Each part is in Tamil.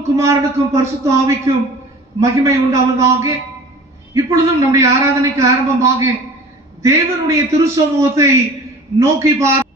பிதாவுக்கும் குமாரனுக்கும் பரிசுத்த ஆவிக்கும் மகிமை உண்டாவதாக. இப்பொழுதும் நம்முடைய ஆராதனைக்கு ஆரம்பமாக தேவனுடைய திருச்சமூகத்தை நோக்கி பார்.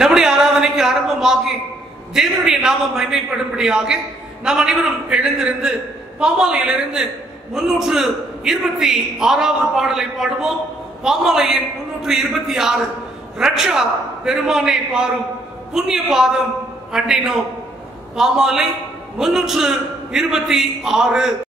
நம்முடைய ஆராதனைக்கு ஆரம்பமாக தேவனுடைய நாமம் மகிமைப்படும்படியாக நாம் அனைவரும் எழுந்திருந்து பாமாலையிலிருந்து 326வது பாடலை பாடுவோம். பாமாலையின் 326. ரட்சா பெருமானை பாரும் புண்ணிய பாதம் அண்டினோம். பாமாலை 326.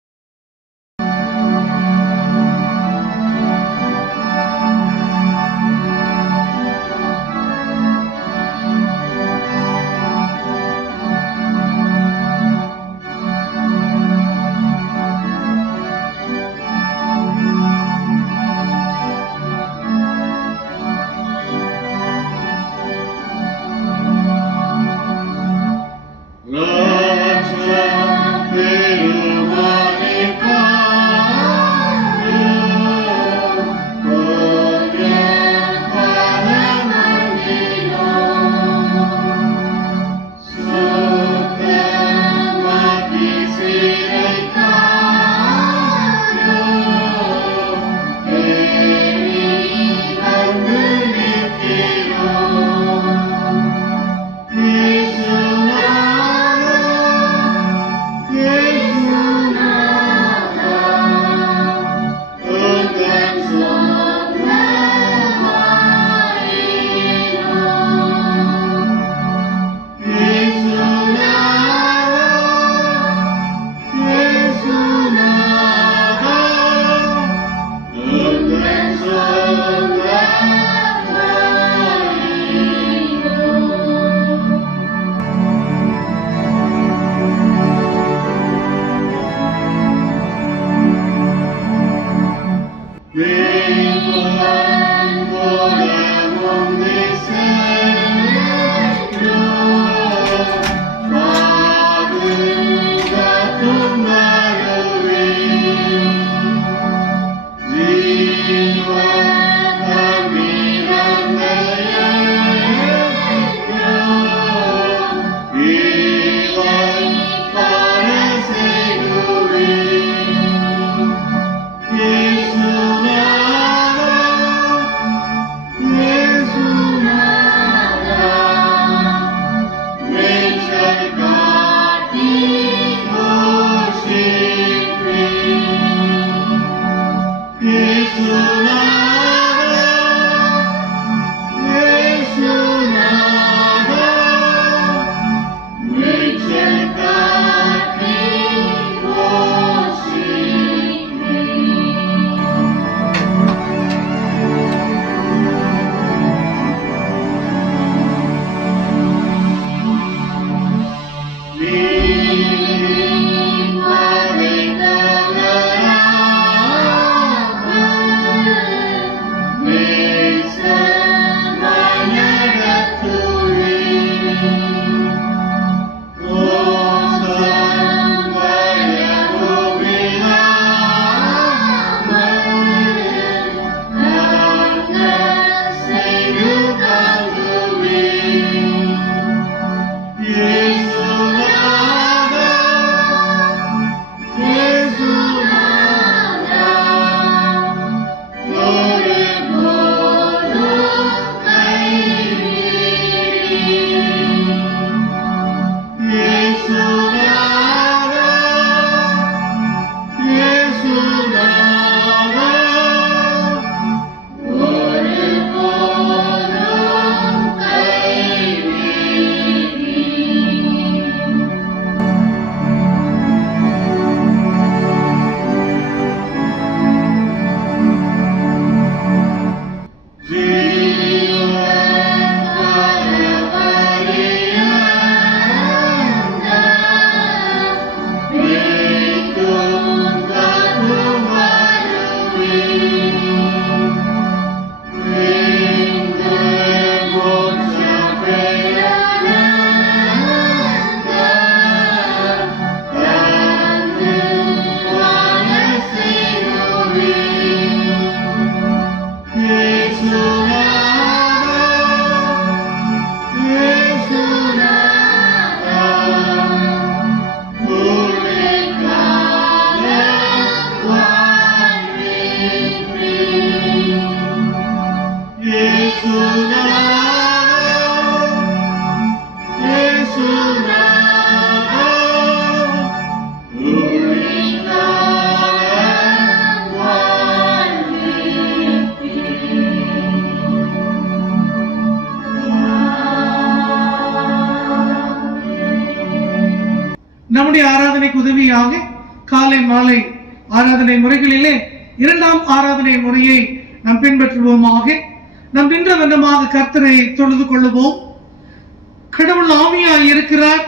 நம்முடைய ஆராதனைக்கு உதவியாக காலை மாலை ஆராதனை முறைகளிலே இரண்டாம் ஆராதனை முறையை நாம் பின்பற்றுவோமாக. நாம் நின்ற வண்ணமாக கர்த்தரை தொழுது கொள்ளுவோம். கடவுள் ஆவியாய் இருக்கிறார்.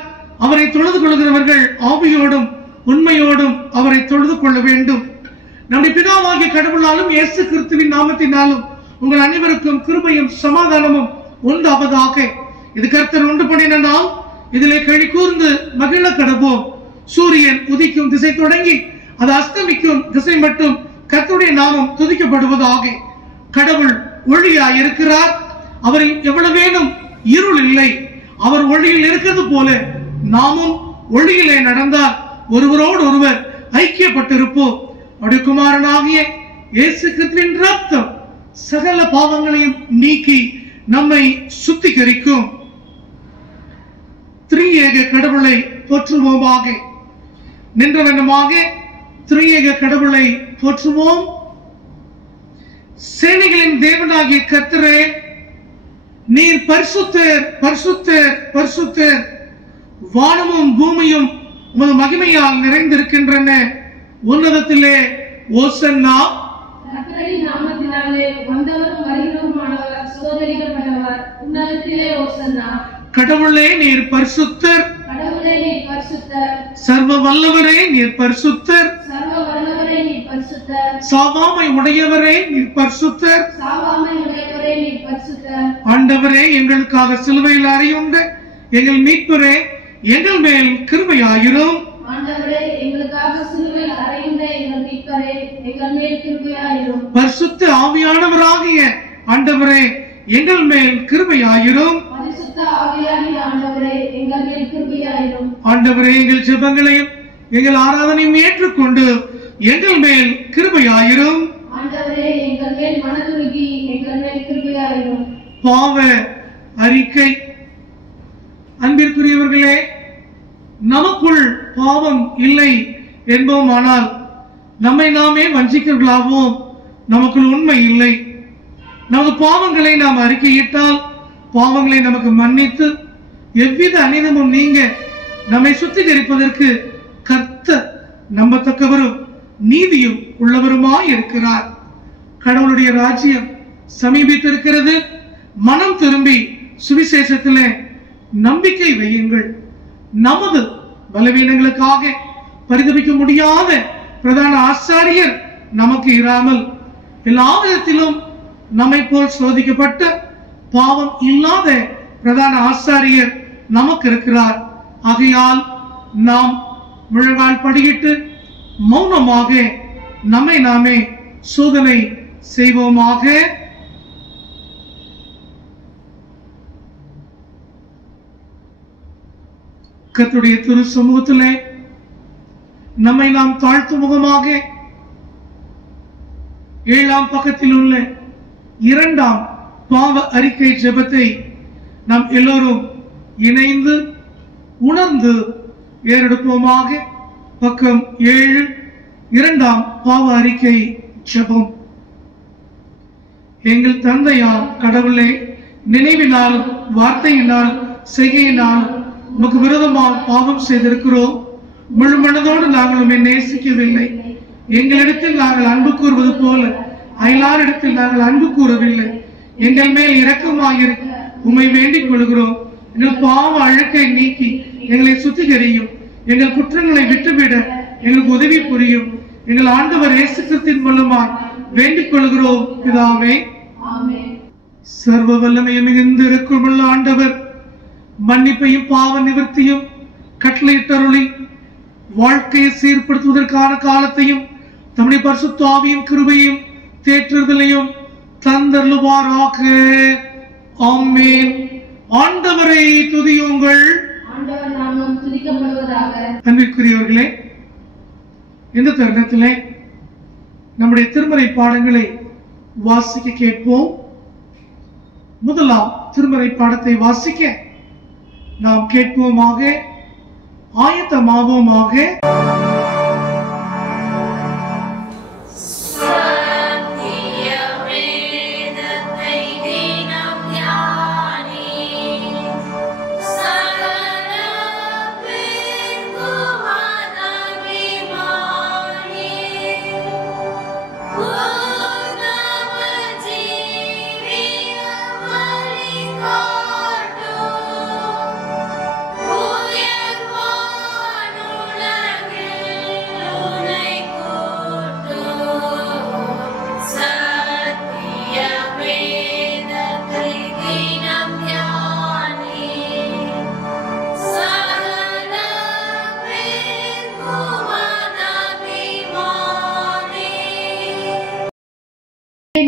அவரை தொழுது கொள்கிறவர்கள் ஆவியோடும் உண்மையோடும் அவரை தொழுது கொள்ள வேண்டும். நம்முடைய பிதாவாகிய கடவுளாலும் இயேசு கிறிஸ்துவின் நாமத்தினாலும் உங்கள் அனைவருக்கும் கிருபையும் சமாதானமும் உண்டாவதாக. இது கர்த்தர் உண்டு பண்ணின நாள். இதிலே களி கூர்ந்து மகிழ கடவோம். சூரியன் உதிக்கும் திசை தொடங்கி அது அஸ்தமிக்கும் திசை மட்டும் கர்த்தருடைய நாமம் துதிக்கப்படுவதாக. கடவுள் ஒளியாய் இருக்கிறார். அவரில் எவ்வளவேனும் இருள் இல்லை. அவர் ஒளியில் இருக்கிறது போல நாமும் ஒளியிலே நடந்தால் ஒருவரோடு ஒருவர் ஐக்கியப்பட்டிருப்போம். அவருடைய குமாரனாகிய இயேசு கிறிஸ்துவின் ரத்தம் சகல பாவங்களையும் நீக்கி நம்மை சுத்திகரிக்கும். திரியேக கடவுளை போற்றுவோமாக. நின்ற வண்ணமாக திரியேக கடவுளை போற்றுவோம். சேனைகளின் தேவனாகிய கர்த்தரே, நீர் பரிசுத்தர் பரிசுத்தர் பரிசுத்தர். வானமும் பூமியும் உமது மகிமையால் நிறைந்திருக்கின்றன. உன்னதத்திலே ஓசன்னா. கர்த்தரின் நாமத்தினாலே வந்தவரும் வருகிறவருமானவர் சோதரிக்கப்பட்டவர். உன்னதத்திலே ஓசன்னா. கடவுளே நீர் பரிசுத்தர். கடவுளே நீர் பரிசுத்தர். சர்வ வல்லவரே நீர் பரிசுத்தர். சர்வ வல்லவரே நீர் பரிசுத்தர். சாவாமை உடையவரே நீர் பரிசுத்தர். சாவாமை உடையவரே நீர் பரிசுத்தர். ஆண்டவரே, எங்களுக்காக சிலுவையில் அறையுண்ட எங்கள் மீட்பரே, எங்கள் மேல் கிருபையாயிரும். ஆண்டவரே, எங்களுக்காக சிலுவையில் அறையுண்ட எங்கள் மீட்பரே, எங்கள் மேல் கிருபையாயிரும். பரிசுத்த ஆவியானவராகிய ஆண்டவரே, எங்கள் மேல் கிருபையாயிரும். பரிசுத்த ஆவியாகிய ஆண்டவரே, எங்கள் மேல் கிருபையாயிரும். ஆண்டவரே, எங்கள் ஜெபங்களையும் எங்கள் ஆராதனையும் ஏற்றுக்கொண்டு எங்கள் மேல் கிருபையாயிரும். ஆண்டவரே, எங்கள் மேல் மனதுருகி எங்கள் மேல் கிருபையாயிரும். பாவ அறிக்கை. அன்பிற்குரியவர்களே, நமக்குள் பாவம் இல்லை என்போம், ஆனால் நம்மை நாமே வஞ்சிக்கர்களாவோம். நமக்குள் உண்மை இல்லை. நமது பாவங்களை நாம் அறிக்கையிட்டால் பாவங்களை நமக்கு மன்னித்து எவ்வித அநீதமும் நீங்க நம்மை சுத்திகரிப்பதற்கு கர்த்தர் நம்பத்தக்கவரும் நீதியும் உள்ளவருமாய் இருக்கிறார். கடவுளுடைய ராஜ்யம் சமீபித்திருக்கிறது. மனம் திரும்பி சுவிசேஷத்திலே நம்பிக்கை வையுங்கள். நமது பலவீனங்களுக்காக பரிதபிக்க முடியாத பிரதான ஆசாரியர் நமக்கு இராமல் எல்லா விதத்திலும் நம்மை போல் சோதிக்கப்பட்ட பாவம் இல்லாத பிரதான ஆசாரியர் நமக்கு இருக்கிறார். ஆகையால் நாம் முழங்கால் படியிட்டு மௌனமாக நம்மை நாமே சோதனை செய்வோமாக. கர்த்தருடைய திரு சமூகத்திலே நம்மை நாம் தாழ்த்தும் முகமாக 7ஆம் பக்கத்தில் உள்ள 2ஆம் பாவ அறிக்கை ஜெபத்தை நாம் எல்லோரும் இணைந்து உணர்ந்து ஏறெடுப்போமாக. பக்கம் 7, 2ஆம் பாவ அறிக்கை ஜெபம். எங்கள் தந்தையாம் கடவுளே, நினைவினால், வார்த்தையினால், செய்கையினால் உமக்கு விரோதமாக பாவம் செய்திருக்கிறோம். முழு மனதோடு நாங்கள் உம்மை நேசிக்கவில்லை. எங்களிடத்தில் நாங்கள் அன்பு கூறுவது போல அயலாரிடத்தில் நாங்கள் அன்பு கூறவில்லை. எங்கள் மேல் இரக்கமாயிருக்க உம்மை வேண்டிக் கொள்கிறோம். எங்கள் பாவ அழுக்கை நீக்கி எங்களை சுத்திகரியும். எங்கள் குற்றங்களை விட்டுவிட எங்களுக்கு உதவி புரியும். எங்கள் ஆண்டவர் இயேசு கிறிஸ்துவின் மூலமாய் வேண்டிக் கொள்கிறோம் பிதாவே. சர்வ வல்லமையும் மிகுந்த இரக்கமுள்ள ஆண்டவர் மன்னிப்பையும் பாவ நிவர்த்தியும் கட்டளையிட்டருளி வாழ்க்கையை சீர்படுத்துவதற்கான காலத்தையும் தம்முடைய பரிசுத்த ஆவியின் கிருபையும் தேற்றுதலையும் தந்தருளுவாராக. ஆமென். ஆண்டவரை துதியுங்கள். அன்பிற்குரியவர்களே, இந்த தருணத்திலே நம்முடைய திருமறை பாடங்களை வாசிக்க கேட்போம். முதலாம் திருமறை பாடத்தை வாசிக்க நாம் கேட்போமாக, ஆயத்தமாவோமாக.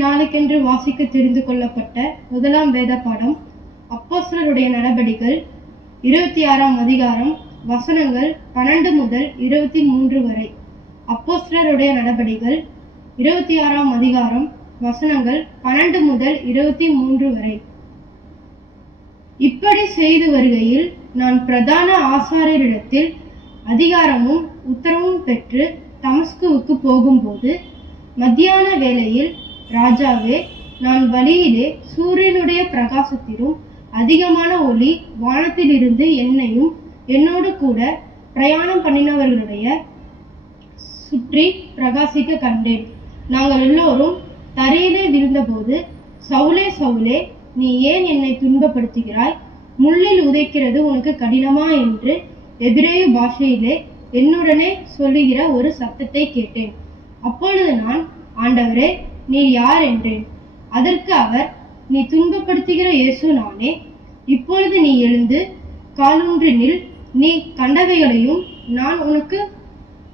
நாளுக்கென்று வாசிக்க தெரிந்து கொள்ளப்பட்ட முதலாம் வேத பாடம் அப்போஸ்தலருடைய நடபடிகள் 26ஆம் அதிகாரம் வசனங்கள் 12 முதல் 23 வரை. அப்போஸ்தலருடைய நடபடிகள் 26ஆம் அதிகாரம் வசனங்கள் 12 முதல் 23 வரை. இப்படி செய்து வருகையில் நான் பிரதான ஆசாரியரிடத்தில் அதிகாரமும் உத்தரவும் பெற்று தமஸ்குவுக்கு போகும்போது மத்தியான வேளையில், ராஜாவே, நான் வழியிலே சூரியனுடைய பிரகாசத்திலும் அதிகமான ஒளி வானத்திலிருந்து என்னையும் என்னோடு கூட பிரயாணம் பண்ணினவர்களுடைய சுற்றி பிரகாசிக்க கண்டேன். நாங்கள் எல்லோரும் தரையிலே விழுந்தபோது, சவுலே சவுலே, நீ ஏன் என்னை துன்பப்படுத்துகிறாய்? முள்ளில் உதைக்கிறது உனக்கு கடினமா என்று எபிரேய பாஷையிலே என்னுடனே சொல்லுகிற ஒரு சத்தத்தை கேட்டேன். அப்பொழுது நான், ஆண்டவரே, நீ யார் என்றேன். அதற்கு அவர், நீ துன்பப்படுத்துகிற இயேசு நானே. இப்பொழுது நீ எழுந்து காலூன்றி நில். நீ கண்டவைகளையும் நான் உனக்கு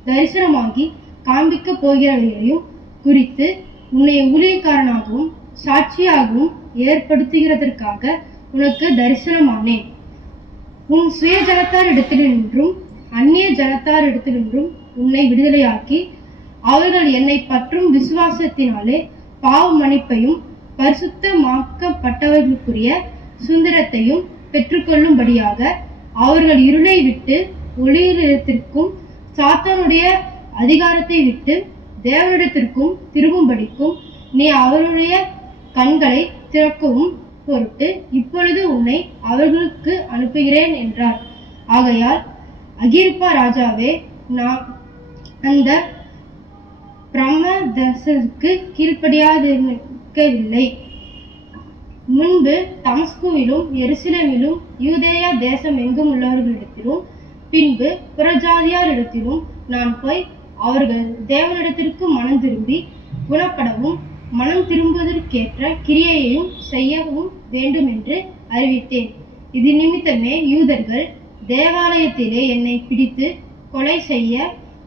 தரிசனமாகி காண்பிக்க போகிறவைகளையும் குறித்து உன்னை ஊழியக்காரனாகவும் சாட்சியாகவும் ஏற்படுத்துகிறதற்காக உனக்கு தரிசனமானேன். உன் சுய ஜனத்தார் இடத்தினின்றும் அந்நிய ஜனத்தார் இடத்தினின்றும் உன்னை விடுதலையாக்கி அவர்கள் என்னை பற்றும் விசுவாசத்தினாலே பாவ மன்னிப்பையும் பரிசுத்தமாக்கப்பட்டவர்களுக்குரிய சுதந்திரத்தையும் பெற்றுக்கொள்ளும்படியாக அவர்கள் இருளை விட்டு ஒளியிடத்திற்கும் சாத்தானுடைய அதிகாரத்தை விட்டு தேவனிடத்திற்கும் திரும்பும்படிக்கும் நீ அவருடைய கண்களை திறக்கவும் பொருட்டு இப்பொழுது உன்னை அவர்களுக்கு அனுப்புகிறேன் என்றார். ஆகையால் அகிரிப்பா ராஜாவே, நான் அந்த பிரமதர்சனுக்கு கீழ்ப்படியாதிருக்கவில்லை. முன்பு தமஸ்குவிலும் எருசலேமிலும் யூதேயா தேசம் எங்கும் உள்ளவர்களிடத்திலும் பின்பு புறஜாதியாரிடத்திலும் நான் போய் அவர்கள் தேவனிடத்திற்கு மனம் திரும்பி குணப்படவும் மனம் திரும்புவதற்கேற்ற கிரியையையும் செய்யவும் வேண்டும் என்று அறிவித்தேன். இது நிமித்தமே யூதர்கள் தேவாலயத்திலே என்னை பிடித்து கொலை செய்ய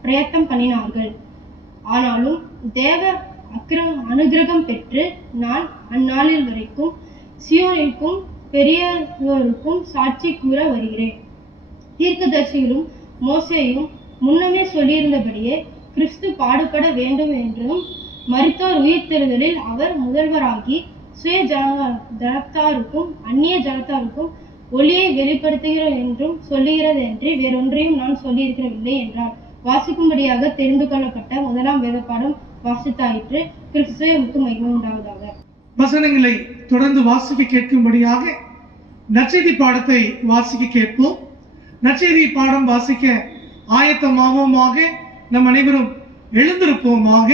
பிரயத்தனம் பண்ணினார்கள். ஆனாலும் தேவ அனுகிரகம் பெற்று நான் அந்நாளில் வரைக்கும் சியோனிற்கும் பெரியவருக்கும் சாட்சி கூற வருகிறேன். தீர்க்கதரிசிகளும் மோசேயும் முன்னமே சொல்லியிருந்தபடியே கிறிஸ்து பாடுபட வேண்டும் என்றும் மரித்தோர் உயிர்த்தெழுதலில் அவர் முதல்வராகி சுய ஜனத்தாருக்கும் அந்நிய ஜனத்தாருக்கும் ஒளியை வெளிப்படுத்துகிறோம் என்றும் சொல்லுகிறது என்று வேறொன்றையும் நான் சொல்லியிருக்கவில்லை என்றார். வாசிக்கும்படியாக தெரிந்து கொள்ளப்பட்ட முதலாம் வேத பாடம் வாசித்தாயிற்று. கிறிஸ்துவுக்கு மகிமை உண்டாவதாக. வசனங்களை தொடர்ந்து வாசிக்க கேட்கும்படியாக நற்செய்தி பாடத்தை வாசிக்க கேட்போம். நற்செய்தி பாடம் வாசிக்க ஆயத்தமாவோமாக. நம் அனைவரும் எழுந்திருப்போமாக.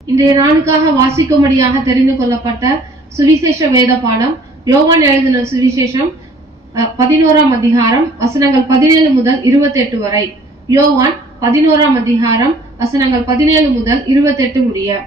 இன்றைய நாளுக்காக வாசிக்கும்படியாக தெரிந்து கொள்ளப்பட்ட சுவிசேஷ வேத பாடம் யோவான் எழுதின சுவிசேஷம் 11ஆம் அதிகாரம் வசனங்கள் 17 முதல் 28 வரை. யோவான் 11ஆம் அதிகாரம் வசனங்கள் 17 முதல் 28 முடிய.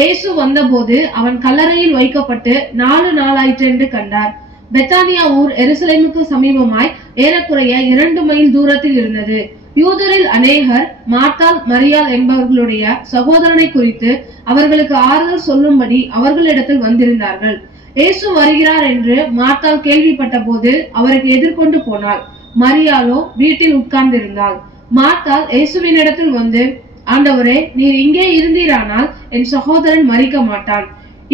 இயேசு வந்தபோது அவன் கல்லறையில் வைக்கப்பட்டு 4 நாளாயிற்று என்று கண்டார். பெத்தானியா ஊர் எருசலேமுக்கு சமீபமாய் ஏறக்குறைய 2 மைல் தூரத்தில் இருந்தது. யூதரில் அநேகர் மார்த்தாள் மரியாள் என்பவர்களுடைய சகோதரனை குறித்து அவர்களுக்கு ஆறுதல் சொல்லும்படி அவர்களிடத்தில் வந்திருந்தார்கள். இயேசு வருகிறார் என்று மார்த்தாள் கேள்விப்பட்ட போது அவருக்கு எதிர்கொண்டு போனாள். மரியாளோ வீட்டில் உட்கார்ந்திருந்தாள். மார்த்தாள் இயேசுவினிடத்தில் வந்து, ஆண்டவரே, நீர் இங்கே இருந்தீரானால் என் சகோதரன் மரிக்க மாட்டான்.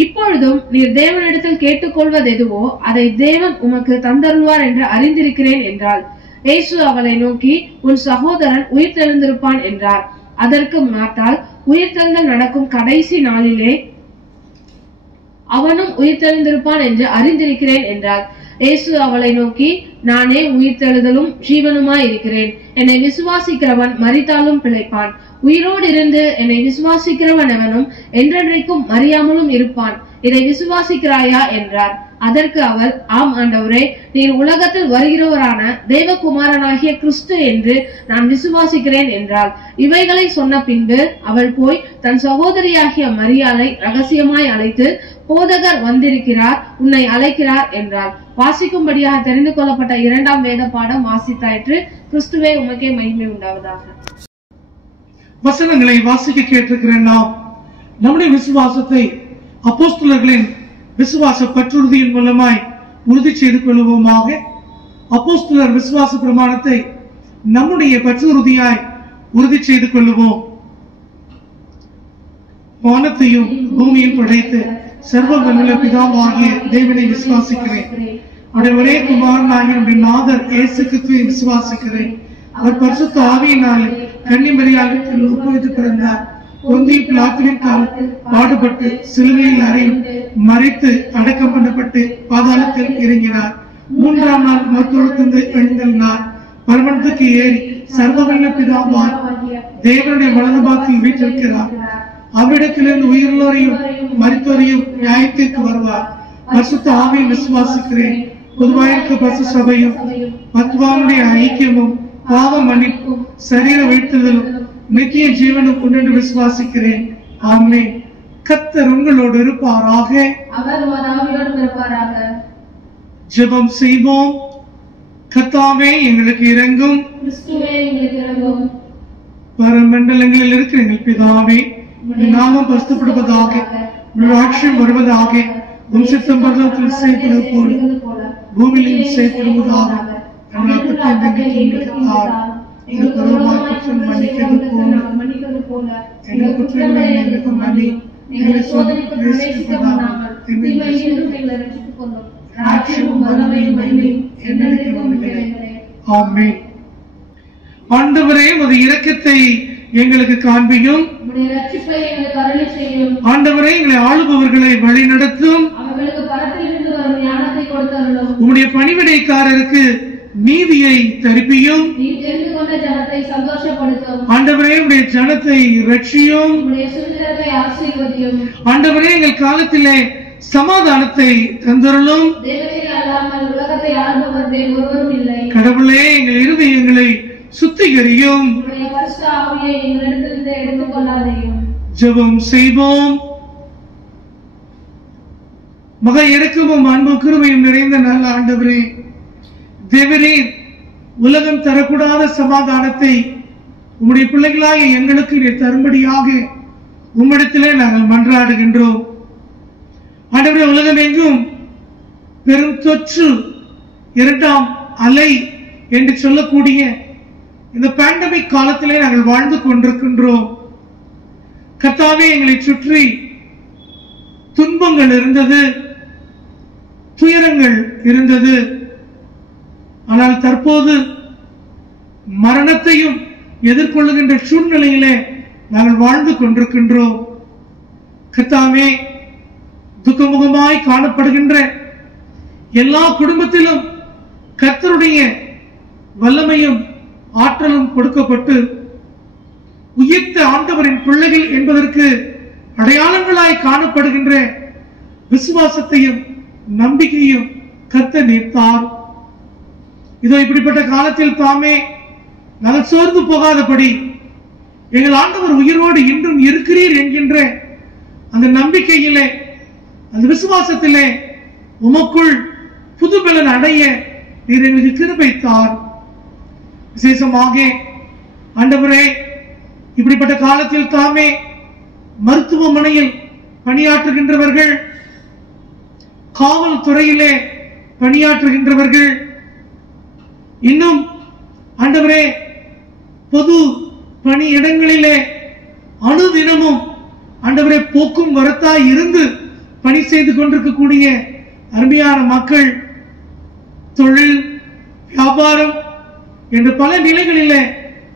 இப்பொழுதும் நீர் தேவனிடத்தில் கேட்டுக்கொள்வது எதுவோ அதை தேவன் உமக்கு தந்தருள்வார் என்று அறிந்திருக்கிறேன் என்றாள். இயேசு அவளை நோக்கி, உன் சகோதரன் உயிர்த்தெழுந்திருப்பான் என்றார். அதற்கு மார்த்தாள், உயிர்த்தெழுதல் நடக்கும் கடைசி நாளிலே அவனும் உயிர்த்தெழுந்திருப்பான் என்று அறிந்திருக்கிறேன் என்றார். இயேசு அவளை நோக்கி, நானே உயிர்த்தெழுதலும் ஜீவனுமாய் இருக்கிறேன். என்னை விசுவாசிக்கிறவன் மரித்தாலும் பிழைப்பான். உயிரோடு இருந்து என்னை விசுவாசிக்கிறவன் எவனும் என்றென்றைக்கும் மறியாமலும் இருப்பான். இதை விசுவாசிக்கிறாயா என்றார். அதற்கு அவர், ஆம் ஆண்டவரே, நீர் உலகத்தில் வருகிறவரான தேவகுமாரனாகிய கிறிஸ்து என்று நான் விசுவாசிக்கிறேன் என்றாள். இவைகளை சொன்ன பின்பு அவள் போய் தன் சகோதரியாகிய மரியாளை ரகசியமாய் அழைத்து, போதகர் வந்திருக்கிறார், உன்னை அழைக்கிறார் என்றாள். வாசிக்கும்படியாக தெரிந்து கொள்ளப்பட்ட 2ஆம் வேத பாடம் வாசித்தாயிற்று. கிறிஸ்துவே உமக்கே மகிமை உண்டாவதாக. வசனங்களை வாசிக்க கேட்டிருக்கிற நாம் நம்முடைய விசுவாசத்தை அப்போஸ்தலர்களின் விசுவாச பற்றுறுதியின் மூலமாய் உறுதி செய்து கொள்வோமாக. அப்போஸ்தலர் விசுவாச பிரமாணத்தை நம்முடைய பற்றுறுதியாய் உறுதி செய்து கொள்வோம். வானத்தையும் பூமியில் படைத்து சர்வ வல்லுள்ள பிதாவாகிய தேவனை விசுவாசிக்கிறேன். அவருடைய ஒரே குமாரனாகிய நம்முடைய நாதர் இயேசு கிறிஸ்துவை விசுவாசிக்கிறேன். அவர் பரிசுத்த ஆவியினாலே கன்னி மரியாதையில் உட்பவித்து பிறந்தார். பொந்திய பிலாத்துவின் காலத்தில் பாடுபட்டு சிலுவையில் அறையும் மறித்து அடக்கம் பண்ணப்பட்டு பாதாளத்தில் இறங்கினார். 3ஆம் நாள் மருத்துவத்திலிருந்து எழுந்தள்ளினார். பரமண்டத்துக்கு ஏறி சர்வவல்ல பிதாவாய் தேவனுடைய வலது பாகத்தில் வீற்றிருக்கிறார். அவ்விடத்திலிருந்து உயிருள்ளோரையும் மரித்தோரையும் நியாயத்திற்கு வருவார். பரிசுத்த ஆவியை விசுவாசிக்கிறேன். பொதுவாயிருக்க பரிசுத்த சபையும் பத்வானுடைய ஐக்கியமும் பாவ மன்னிப்பும் சரீர வீழ்த்துதலும் நித்திய ஜீவனும் உண்டு விசுவாசிக்கிறேன். ஆமென். கர்த்தர் உங்களோடு இருப்பாராக. ஜெபம் செய்வோம். கர்த்தாவே, எங்களுக்கு இரங்கும். பரமண்டலங்களில் இருக்கிற எங்கள் பிதாவே, நாமம் பரிசுத்தப்படுவதாக, ஆட்சியம் வருவதாக, சித்தம் பரலோகத்தில் செய்யப்படுவது போல பூமியிலும் செய்யப்படுவதாக. ஆண்டவரே, உமது இரக்கத்தை எங்களுக்கு காண்பியும். ஆண்டவரே, எங்களை ஆளுபவர்களை வழி நடத்தும். தந்தருளும். உம்முடைய பணிவிடைக்காரருக்கு நீதியை தரிப்பியும். நீர் தெரிந்து கொண்ட ஜனத்தை சந்தோஷப்படுத்தும். ஆண்டவரே உம்முடைய ஜனத்தை ரட்சியும். உம்முடைய சுதந்திரத்தை ஆசீர்வதியும். ஆண்டவரே எங்கள் காலத்திலே சமாதானத்தை தந்தருளும். தேவரீர் அல்லாமல் உலகத்தை ஆள்பவர் வேறு ஒருவரும் இல்லை. கடவுளே எங்கள் இருதயங்களை சுத்திகரியும். உம்முடைய பரிசுத்த ஆவியை எங்களிடத்திலிருந்து எடுத்துக் கொள்ளாதேயும். ஜெபம் செய்வோம். மகா இரக்கமும் அன்பு கிருபையும் நிறைந்த நல்ல ஆண்டவரே, தேவரீர் உலகம் தரக்கூடாத சமாதானத்தை உம்முடைய பிள்ளைகளாக எங்களுக்கு நீர் தரும்படியாக உம்மிடத்திலே நாங்கள் மன்றாடுகின்றோம். ஆண்டவரே, உலகம் எங்கும் பெரும் தொற்று, இரண்டாம் அலை என்று சொல்லக்கூடிய இந்த பேண்டமிக் காலத்திலே நாங்கள் வாழ்ந்து கொண்டிருக்கின்றோம். கர்த்தாவே, எங்களை சுற்றி துன்பங்கள் இருந்தது, துயரங்கள் இருந்தது. ஆனால் தற்போது மரணத்தையும் எதிர்கொள்ளுகின்ற சூழ்நிலையிலே நாங்கள் வாழ்ந்து கொண்டிருக்கின்றோம். கர்த்தாவே, துக்கமுகமாய் காணப்படுகின்ற எல்லா குடும்பத்திலும் கர்த்தருடைய வல்லமையும் ஆற்றலும் கொடுக்கப்பட்டு உயிர்த்த ஆண்டவரின் பிள்ளைகள் என்பதற்கு அடையாளங்களாய் காணப்படுகின்ற விசுவாசத்தையும் நம்பிக்கையும் கர்த்தர் நீர்த்தார். இதோ இப்படிப்பட்ட காலத்தில் தாமே நாங்கள் சோர்ந்து போகாதபடி எங்கள் ஆண்டவர் உயிரோடு இன்றும் இருக்கிறீர் என்கின்ற அந்த நம்பிக்கையிலே, அந்த விசுவாசத்திலே உமக்குள் புதுபலன் அடைய நீர் எங்களுக்கு கிருபைத்தார். விசேஷமாக ஆண்டவரே, இப்படிப்பட்ட காலத்தில் தாமே மருத்துவமனையில் பணியாற்றுகின்றவர்கள், காவல்துறையிலே பணியாற்றுகின்றவர்கள், இன்னும் ஆண்டவரே பொது பணியிடங்களிலே அனுதினமும் ஆண்டவரே போக்கும் வரத்தாய் இருந்து பணி செய்து கொண்டிருக்கக்கூடிய அருமையான மக்கள், தொழில், வியாபாரம் என்ற பல நிலைகளிலே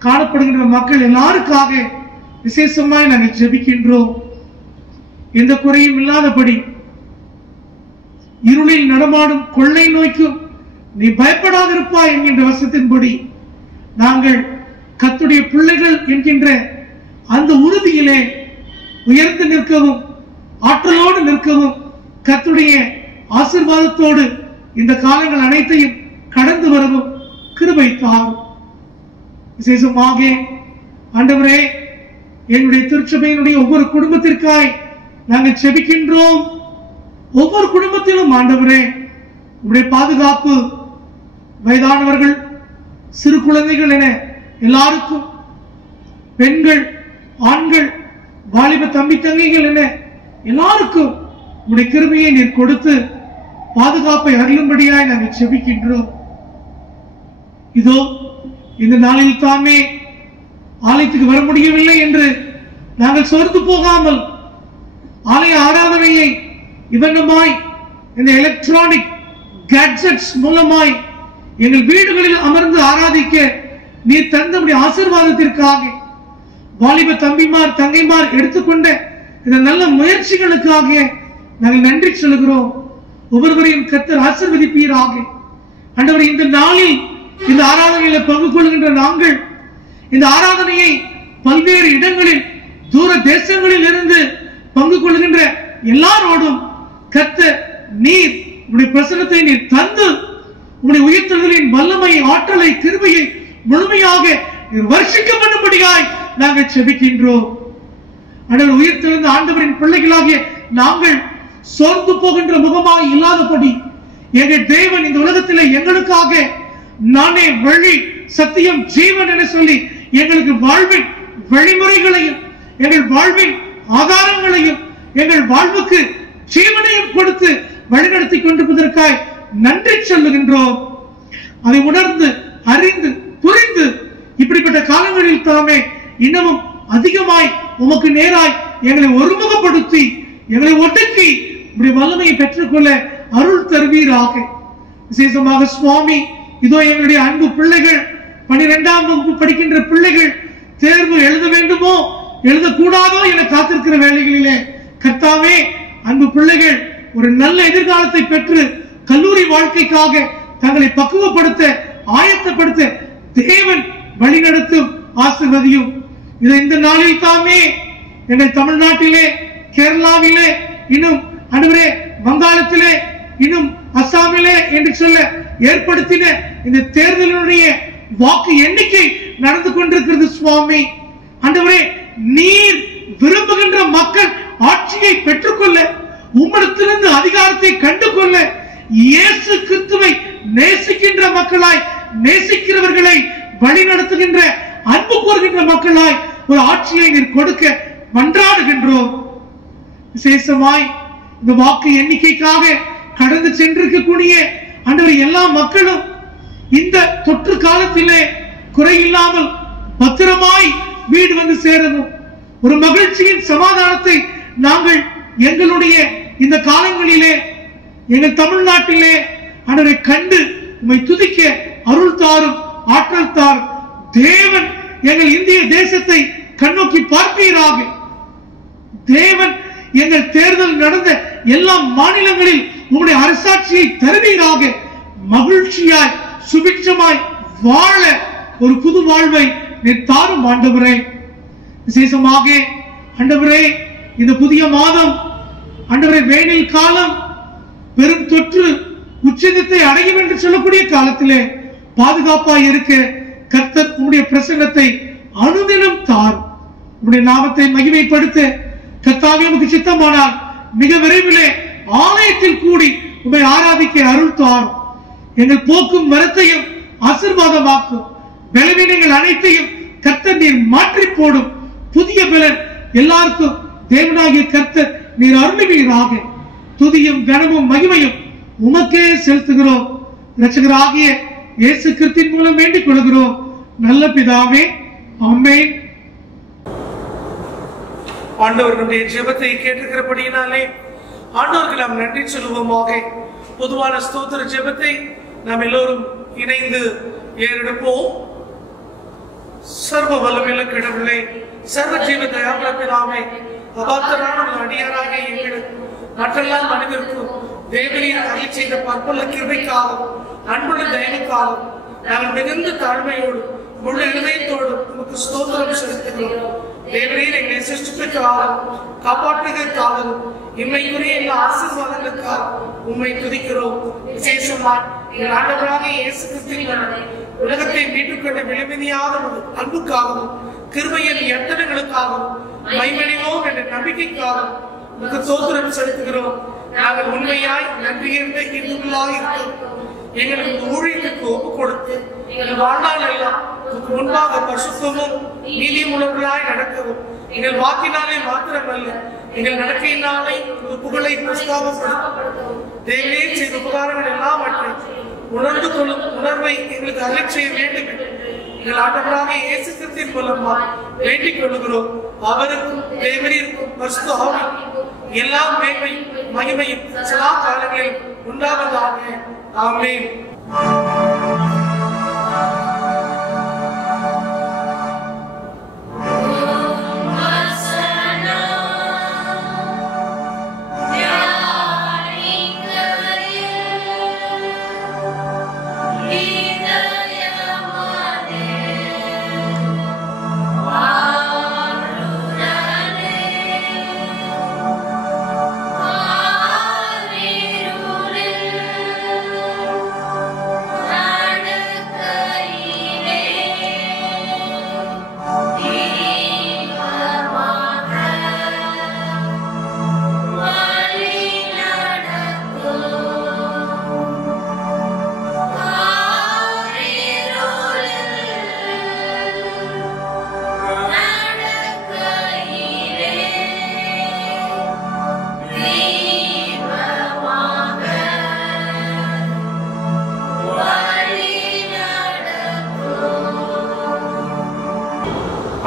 காணப்படுகின்ற மக்கள் எல்லாருக்காக விசேஷமாய் நாங்கள் ஜெபிக்கின்றோம். எந்த குறையும் இல்லாதபடி இருளில் நடமாடும் கொள்ளை நோய்க்கும் நீ பயப்படாதிருப்பாய் என்கின்ற வசனத்தின்படி நாங்கள் கர்த்தருடைய பிள்ளைகள் என்கின்ற அந்த உறுதியிலே உயர்ந்து நிற்கவும், ஆற்றலோடு நிற்கவும், கர்த்தருடைய ஆசீர்வாதத்தோடு இந்த காலங்கள் அனைத்தையும் கடந்து வரவும் கிருபை தார். விசேஷமாக ஆண்டவரே, எங்களுடைய திருச்சபையினுடைய ஒவ்வொரு குடும்பத்திற்காய் நாங்கள் செபிக்கின்றோம். ஒவ்வொரு குடும்பத்திலும் ஆண்டவரே உங்களுடைய பாதுகாப்பு, வயதானவர்கள், சிறு குழந்தைகள் என எல்லாருக்கும், பெண்கள், ஆண்கள், வாலிப தம்பி தங்கைகள் என எல்லாருக்கும் உங்களுடைய கிருபையை நீர் கொடுத்து பாதுகாப்பை அருளும்படியாய் நாங்கள் செபிக்கின்றோம். இதோ இந்த நாளில் தாமே ஆலயத்துக்கு வர முடியவில்லை என்று நாங்கள் சோர்ந்து போகாமல் ஆலய ஆராதனையை இவனமாய் இந்த எலக்ட்ரானிக் கேட்ஜெட்ஸ் மூலமாய் எங்கள் வீடுகளில் அமர்ந்து ஆராதிக்க நீர் தந்தபடி ஆசீர்வாதத்திற்காக, வாலிப தம்பிமார் தங்கைமார் எடுத்துக்கொண்ட இந்த நல்ல முயற்சிகளுக்காக நாங்கள் நன்றி சொல்கிறோம். ஒவ்வொருவரையும் கர்த்தர் ஆசீர்வதிப்பீராக. ஆண்டவரே, இந்த நாளில் இந்த ஆராதனையில பங்கு கொள்கின்ற நாங்கள் இந்த ஆராதனையை பல்வேறு இடங்களில், தூர தேசங்களில் இருந்து பங்கு கொள்கின்ற எல்லாரோடும் கர்த்தர் நீர் உங்களுடைய பிரசன்னத்தை நீர் தந்து உங்களுடைய உயிர்த்தெழுதலின் வல்லமை, ஆற்றலை, கிருபையை முழுமையாக வர்ஷிக்க பண்ணும்படியாய் நாங்கள் செபிக்கின்றோம். ஆண்டவர், உயிர்த்தெழுந்த ஆண்டவரின் பிள்ளைகளாகிய நாங்கள் சோர்ந்து போகின்ற முகமாக இல்லாதபடி எங்கள் தேவன் இந்த உலகத்திலே எங்களுக்காக நானே வழி, சத்தியம், ஜீவன் என சொல்லி எங்களுக்கு வாழ்வின் வழிமுறைகளையும், எங்கள் வாழ்வின் ஆதாரங்களையும், எங்கள் வாழ்வுக்கு ஜீவனையும் கொடுத்து வழிநடத்தி கொண்டிருப்பதற்காய் நன்றி சொல்லுகின்றோம். அதை உணர்ந்து, அறிந்து, புரிந்து இப்படிப்பட்ட காலங்களில் தாமே இன்னமும் அதிகமாய் உமக்கு நேராய் எங்களை ஒருமுகப்படுத்தி, எங்களை ஒடுக்கி இப்படி வல்லமையை பெற்றுக்கொள்ள அருள் தருவீராக. விசேஷமாக சுவாமி, இதோ எங்களுடைய அன்பு பிள்ளைகள், 12ஆம் வகுப்பு படிக்கின்ற பிள்ளைகள் தேர்வு எழுத வேண்டுமோ எழுதக்கூடாதோ என காத்திருக்கிற வேளைகளிலே கர்த்தாவே, அன்பு பிள்ளைகள் ஒரு நல்ல எதிர்காலத்தை பெற்று கல்லூரி வாழ்க்கைக்காக தங்களை பக்குவப்படுத்த ஆயத்தப்படுத்த தேவன் வழிநடத்தும் ஆசீர்வதியும். இதை இந்த நாளில் தாமே எங்கள் தமிழ்நாட்டிலே, கேரளாவிலே, இன்னும் ஆண்டவரே வங்காளத்திலே, இன்னும் அஸ்ஸாமிலே என்று சொல்ல ஏற்படுத்தின இந்த தேர்தலுடைய வாக்கு எண்ணிக்கை நடந்து கொண்டிருக்கிறது சுவாமி. ஆண்டவரே, நீர் விரும்புகின்ற மக்கள் ஆட்சியை பெற்றுக்கொள்ள, உம்மிடத்திலிருந்து அதிகாரத்தை கண்டு கொள்ள, இயேசு கிறிஸ்துவை நேசிக்கின்ற மக்களாய், நேசிக்கிறவர்களை வழிநடத்துகின்ற, அன்பு கூறுகின்ற மக்களாய் ஒரு ஆட்சியை நீர் கொடுக்க மன்றாடுகின்றோம். விசேஷமாய் இந்த வாக்கு எண்ணிக்கைக்காக கடந்து சென்றிருக்கக்கூடிய ஆண்டவரே எல்லா மக்களும் இந்த தொற்று காலத்திலே குறையில்லாமல் பத்திரமாய் வீடு வந்து சேரவும், ஒரு மகிழ்ச்சியின் சமாதானத்தை நாங்கள் எங்களுடைய இந்த காலங்களிலே எங்கள் தமிழ்நாட்டிலே ஆண்டவரை கண்டு உம்மை துதிக்க அருள் தாரும், ஆற்றல் தாரும். தேவன் எங்கள் இந்திய தேசத்தை கண்ணோக்கி பார்ப்பீராக. தேவன் எங்கள் தேர்தல் நடந்த எல்லா மாநிலங்களில் உங்களுடைய அரசாட்சியை தருவீராக. மகிழ்ச்சியாய் சுபிட்சமாய் வாழ ஒரு புது வாழ்வை நீர் தாரும் ஆண்டவரே. விசேஷமாக ஆண்டவரே இந்த புதிய மாதம் ஆண்டவரே வேனில் காலம், பெரும் தொற்று உச்சத்தை அடையும் என்று சொல்லக்கூடிய காலத்திலே பாதுகாப்பாய் இருக்க கர்த்தர் உம்முடைய பிரசன்னத்தை அனுதினம் தார். உம்முடைய நாமத்தை மகிமைப்படுத்த கர்த்தாவே உமக்கு சித்தமானால் மிக விரைவிலே ஆலயத்தில் கூடி உம்மை ஆராதிக்க அருள் தார். எங்கள் போக்கும் வரத்தையும் ஆசீர்வாதமாக்கும். பலவீனங்கள் அனைத்தையும் கர்த்தர் நீர் மாற்றி போடும். புதிய பலன் எல்லாருக்கும் தேவனாகிய கர்த்தர் நீர் அருளுவீராக. துதியும் கனமும் மகிமையும் உமக்கே செலுத்துகிறோம். இரட்சகராகிய இயேசு கிறிஸ்துவின் மூலம் வேண்டிக் கொள்கிறோம் நல்ல பிதாவே, ஆமென். ஆண்டவர்களுடைய ஜெபத்தை கேட்டிருக்கிறபடியினாலே ஆண்டவருக்கு நாம் நன்றி சொல்லுவோமாக. பொதுவான ஸ்தோத்திர ஜெபத்தை நாம் எல்லோரும் இணைந்து ஏறெடுப்போம். சர்வ வல்லமையுள்ள கடவுளே, சர்வ ஜீவ தயாபர பிதாவே, அபாத்திரமான அடியாராக எங்களுக்கு மற்றெல்லாம் மனிதருக்கும் தேவரீர் அருளி செய்த பற்பல கிருபைக்காகவும் அன்புள்ள தயவுக்காகவும் நாங்கள் மிகுந்த தாழ்மையோடு முழு இதயத்தோடு உமக்கு ஸ்தோத்திரம் செலுத்துகிறோம். தேவரீர் எங்களை சிருஷ்டிப்பதற்காகவும் காப்பாற்றுவதற்காகவும் இம்மைக்குரிய எல்லா ஆசீர்வாதங்களுக்காக உம்மை துதிக்கிறோம். விசேஷமாய் எங்கள் ஆண்டவராக இயேசு கிறிஸ்துவின் உலகத்தை மீட்டுக்கொண்ட விலைமதியாத அன்புக்காகவும் கிருபையின் எத்தனைகளுக்காகவும் மைமணிவோம் என்ற நம்பிக்கைக்காகவும் உமக்கு ஸ்தோத்திரம் செலுத்துகிறோம். நாங்கள் உண்மையாய் நன்றியிருந்த இந்துக்களாக இருக்கிறோம். எங்களுக்கு ஊழியத்துக்கு ஒப்பு கொடுத்து எங்கள் வாழ்நாள் எல்லாம் முன்பாக பரிசுத்தமும் நீதியும் உள்ளவர்களாய் நடக்கவும், எங்கள் வாக்கினாலே மாத்திரமல்ல எங்கள் நடக்கையினாலே புகழை பிரஸ்தாபப்படுத்தவும் தேவனே செய்த உபகாரங்கள் எல்லாவற்றை உணர்ந்து கொள்ளும் உணர்வை எங்களுக்கு அருளச் செய்ய வேண்டும் என்று எங்கள் ஆண்டவராக இயேசு கிறிஸ்துவின் மூலமா வேண்டிக் கொள்கிறோம். அவருக்கும் தேவரீருக்கும் பரிசுத்த ஆவிக்கும் எல்லா மேன்மையும் மகிமையும் சதா காலங்களில் உண்டாவதாக. ஆமென்.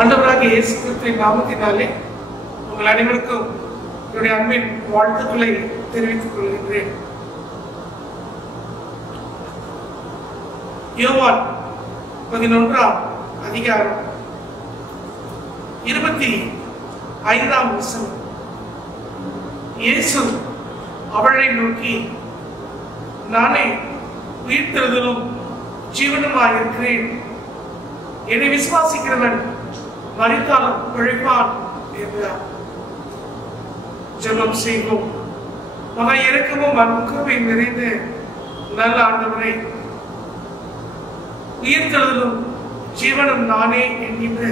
ஆண்டவராகிய இயேசு கிறிஸ்துவின் நாமத்தினாலே உங்கள் அனைவருக்கும் என்னுடைய அன்பின் வாழ்த்துக்களை தெரிவித்துக் கொள்கின்றேன். யோவான் 11ஆம் அதிகாரம் 25ஆம் வசனம். இயேசு அவளை நோக்கி, நானே உயிர்த்தெழுதலும் ஜீவனுமாய் இருக்கிறேன். என்னை விசுவாசிக்கிறவன் மரித்தாலும் பிழைப்பான் என்றார். ஜெபம் செய்வோம். மகா இரக்கமும் அன்புமே நிறைந்த நல்ல ஆண்டவரே, உயிர்த்தெழுதலும் ஜீவனும் நானே என்கின்ற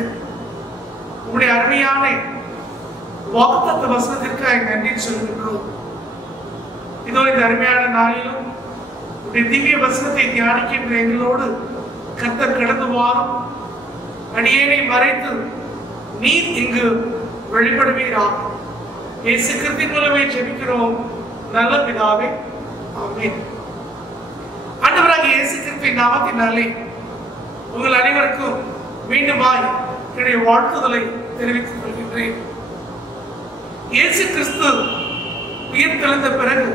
உங்களுடைய அருமையான வாக்குத்தத்த வசனத்திற்காக நன்றி சொல்கின்றோம். இதோ இந்த அருமையான நாளிலும் உடைய திவ்ய வசனத்தை தியானிக்கின்ற எங்களோடு கர்த்தர் கடந்து வாரும். அடியேனை மறைத்து நீர் இங்கு வெளிப்படுவீராக. இயேசு கிறிஸ்துவின் மூலமே ஜெபிக்கிறோம் நல்ல பிதாவே, ஆமென். ஆண்டவராகிய இயேசு கிறிஸ்துவின் நாமத்தினாலே உங்கள் அனைவருக்கும் மீண்டுமாய் என்னுடைய வாழ்த்துதலை தெரிவித்துக் கொள்கின்றேன். இயேசு கிறிஸ்து உயிர்த்தெழுந்த பிறகு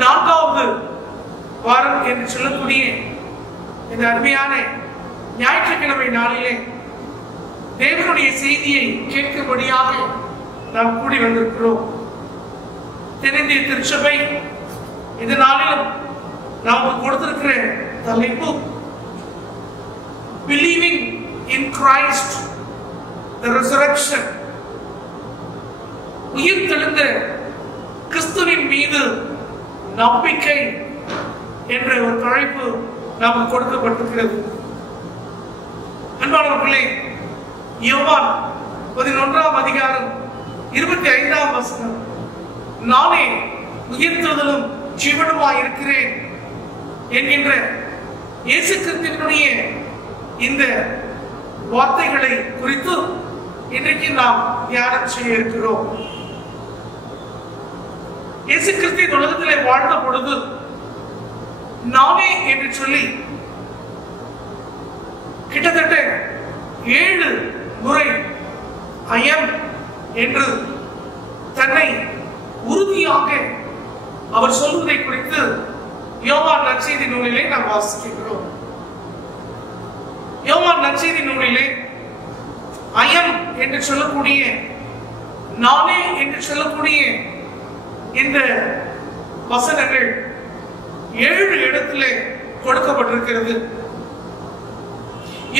4வது வாரம் என்று சொல்லக்கூடிய இந்த அருமையான ஞாயிற்றுக்கிழமை நாளிலே தேவனுடைய செய்தியை கேட்கும்படியாக நாம் கூடி வந்திருக்கிறோம். தென்னிந்திய திருச்சபை இந்த நாளிலும் நமக்கு கொடுத்திருக்கிற தலைப்பு Believing in Christ, the resurrection. உயிர்த்தெழுந்த கிறிஸ்துவின் மீது நம்பிக்கை என்ற ஒரு தலைப்பு நமக்கு கொடுக்கப்பட்டிருக்கிறது. அன்பானவர்களே, யோவான் 11ஆம் அதிகாரம் 25ஆம் வசனம், நானே உயிர்த்தெழுதலும் ஜீவனுமாய் இருக்கிறேன் என்கின்ற இயேசு கிறிஸ்துவினுடைய இந்த வார்த்தைகளை குறித்து இன்றைக்கு நாம் தியானம் செய்ய இருக்கிறோம். இயேசு கிறிஸ்து உலகத்திலே வாழ்ந்த பொழுது நானே என்று சொல்லி கிட்டத்தட்ட 7 முறை ஐயம் என்று தன்னை உறுதியாக அவர் சொல்வதை குறித்து யோவான் நற்செய்தி நூலிலே நாம் வாசிக்கிறோம். யோவான் நற்செய்தி நூலிலே ஐயம் என்று சொல்லக்கூடிய, நானே என்று சொல்லக்கூடிய இந்த வசனங்கள் 7 இடத்திலே கொடுக்கப்பட்டிருக்கிறது.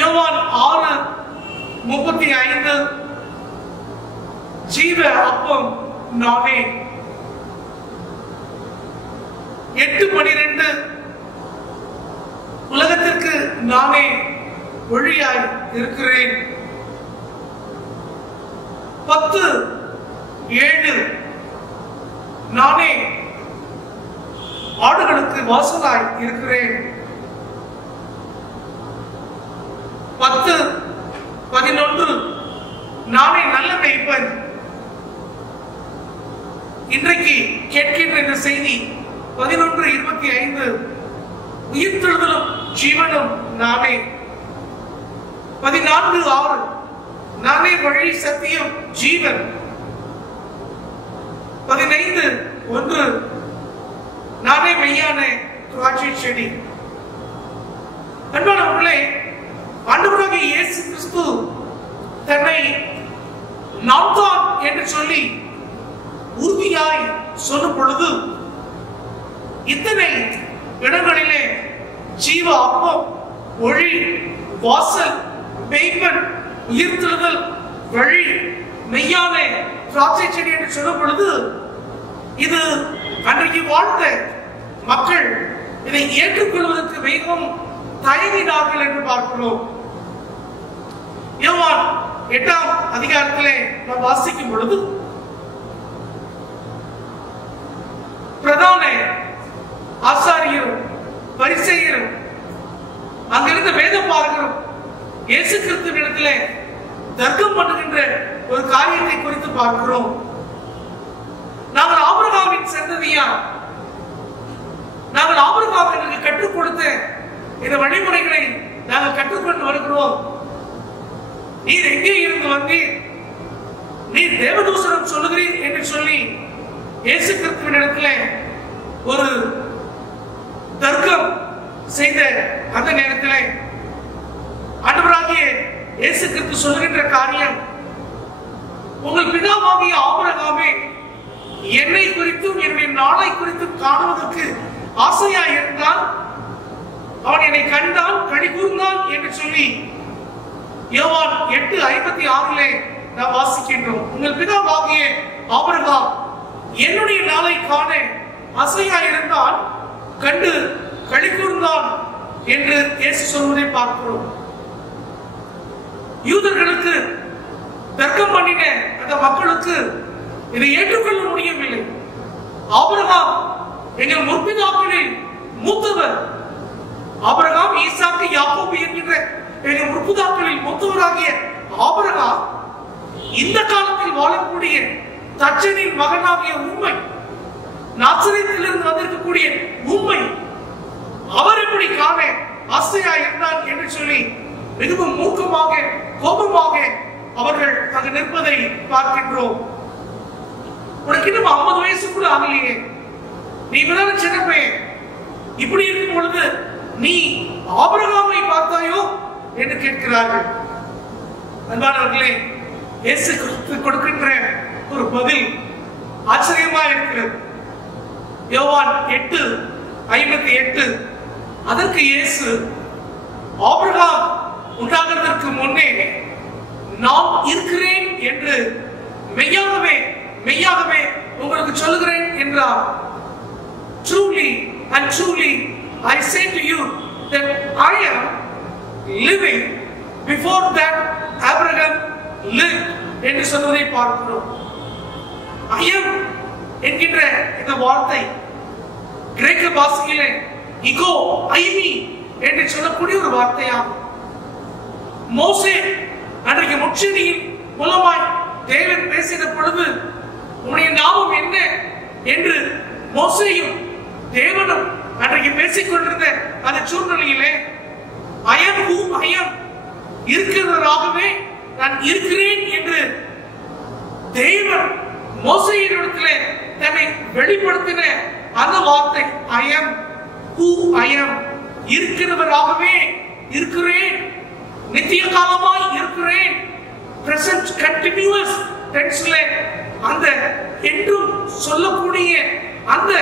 யோவான் 6:35 ஜீவ அப்பம் நானே. 8:12 உலகத்திற்கு நானே ஒளியாய் இருக்கிறேன். 10:7 நானே ஆடுகளுக்கு வாசலாய் இருக்கிறேன். 10:11 நானே நல்ல மேய்ப்பன். இன்றைக்கு கேட்கின்ற இந்த செய்தி 11:25 உயிர்த்தெழுதலும் ஜீவனும் நானே. 14:6 நானே வழி சத்தியம் ஜீவன். 15:1 நானே மெய்யான திராட்சை செடி. அன்பானவர்களே, ஆண்டவராகிய இயேசு கிறிஸ்து தன்னை நான் தான் என்று சொல்லி உறுதியாய் சொல்லும் பொழுது இத்தனை இடங்களிலே ஜீவ அப்பம், ஒளி, வாசல், மேய்ப்பன், உயிர்த்தெழுதல், வழி, மெய்யான திராட்சை செடி என்று சொல்லும் பொழுது இது அன்றைக்கு வாழ்ந்த மக்கள் இதை ஏற்றுக்கொள்வதற்கு மிகவும் தயங்கினார்கள் என்று பார்க்கிறோம். யோவான் 8ஆம் அதிகாரத்திலே நாம் வாசிக்கும் பொழுது பிரதான ஆசாரியரும் பரிசேயரும் அங்கிருந்த வேதபாரகரும் இயேசு கிறிஸ்துவினிடத்திலே தர்க்கம் பண்ணுகின்ற ஒரு காரியத்தை குறித்து பார்க்கிறோம். நாங்கள் ஆபிரகாமின் சந்ததியா, நாங்கள் ஆபிரகாம் எங்களுக்கு கற்றுக் கொடுத்த இந்த வழிமுறைகளை நாங்கள் கற்றுக்கொண்டு வருகிறோம். நீர் எங்கே இருந்து வந்தீர்? நீர் தேவதூஷணம் சொல்லுகிறீர் என்று சொல்லி இயேசு கிறிஸ்துவினிடத்திலே ஒரு தர்க்கம் செய்த அந்த நேரத்திலே ஆண்டவராகிய இயேசு கிறிஸ்து சொல்லுகின்ற காரியம், உங்கள் பிதாவாகிய ஆபிரகாமே என்னை குறித்தும் என்னுடைய நாளை குறித்தும் காணுவதற்கு ஆசையா இருந்தால் அவன் என்னை கண்டான் களி கூர்ந்தான் என்று சொல்லி யோவான் 8:56 நாம் வாசிக்கின்றோம். உங்கள் பிதாவாகிய ஆபிரகாம் என்னுடைய நாளை காண ஆசையா இருந்தால் கண்டு களி கூர்ந்தான் என்று இயேசு சொல்வதை பார்க்கிறோம். யூதர்களுக்கு தர்க்கம் பண்ணின அந்த மக்களுக்கு இதை ஏற்றுக்கொள்ள முடியவில்லை. ஆபிரகாம் எங்கள் முற்பிதாக்களில் மூத்தவர், ஆபிரகாம் ஈசாக்கு யாக்கோபு என்கின்ற எங்கள் முற்பிதாக்களில் மூத்தவராகிய ஆபிரகாம் இந்த காலத்தில் வாழக்கூடிய தச்சனின் மகனாகிய உண்மை, நாசரேத்திலிருந்து வந்திருக்கக்கூடிய உண்மை, அவர் எப்படி காண ஆசையா இருந்தார் என்று சொல்லி மிகவும் மூர்க்கமாக கோபமாக அவர்கள் அங்கு நிற்பதை பார்க்கின்றோம். உனக்கு இன்னும் 50 வயசு கூட ஆகலையே, நீ இப்பதான் சின்ன பையன், இப்படி இருக்கும் பொழுது நீ ஆபிரகாமை பார்த்தாயோ என்று கேட்கிறார்கள். அன்பானவர்களே, இயேசு கிறிஸ்து கொடுக்கின்ற ஒரு பதில் ஆச்சரியமா இருக்கிறது. யோவான் 8:58 அதற்கு இயேசு, ஆபிரகாம் உண்டாகிறதற்கு முன்னே நான் இருக்கிறேன் என்று மெய்யாகவே மெய்யாகவே உங்களுக்கு சொல்லுகிறேன் என்றார். Truly and truly I say to you that I am living before that Abraham lived என்று சொல்வதை பார்க்கிறோம். I am என்கின்ற இந்த வார்த்தை கிரேக்க பாஷையிலே ஈகோ ஐமி என்று சொல்லக்கூடிய ஒரு வார்த்தையாகும். மோசே அன்றைக்கு முச்செடியின் மூலமாய் தேவன் பேசின பொழுது உன்னுடைய நாமம் என்ன என்று மோசேயும் தேவனும் அன்றைக்கு பேசிக் கொண்டிருந்த அந்த சூழ்நிலையிலே I am who I am இருக்கிறவராகவே நான் இருக்கிறேன் என்று தேவன் மோசேயினிடத்திலே தன்னை வெளிப்படுத்தின அந்த வார்த்தை I am who I am இருக்கிறவராகவே இருக்கிறேன், நித்திய காலமாய் இருக்கிறேன், present continuous tense அந்த என்றும் சொல்லக்கூடிய அந்த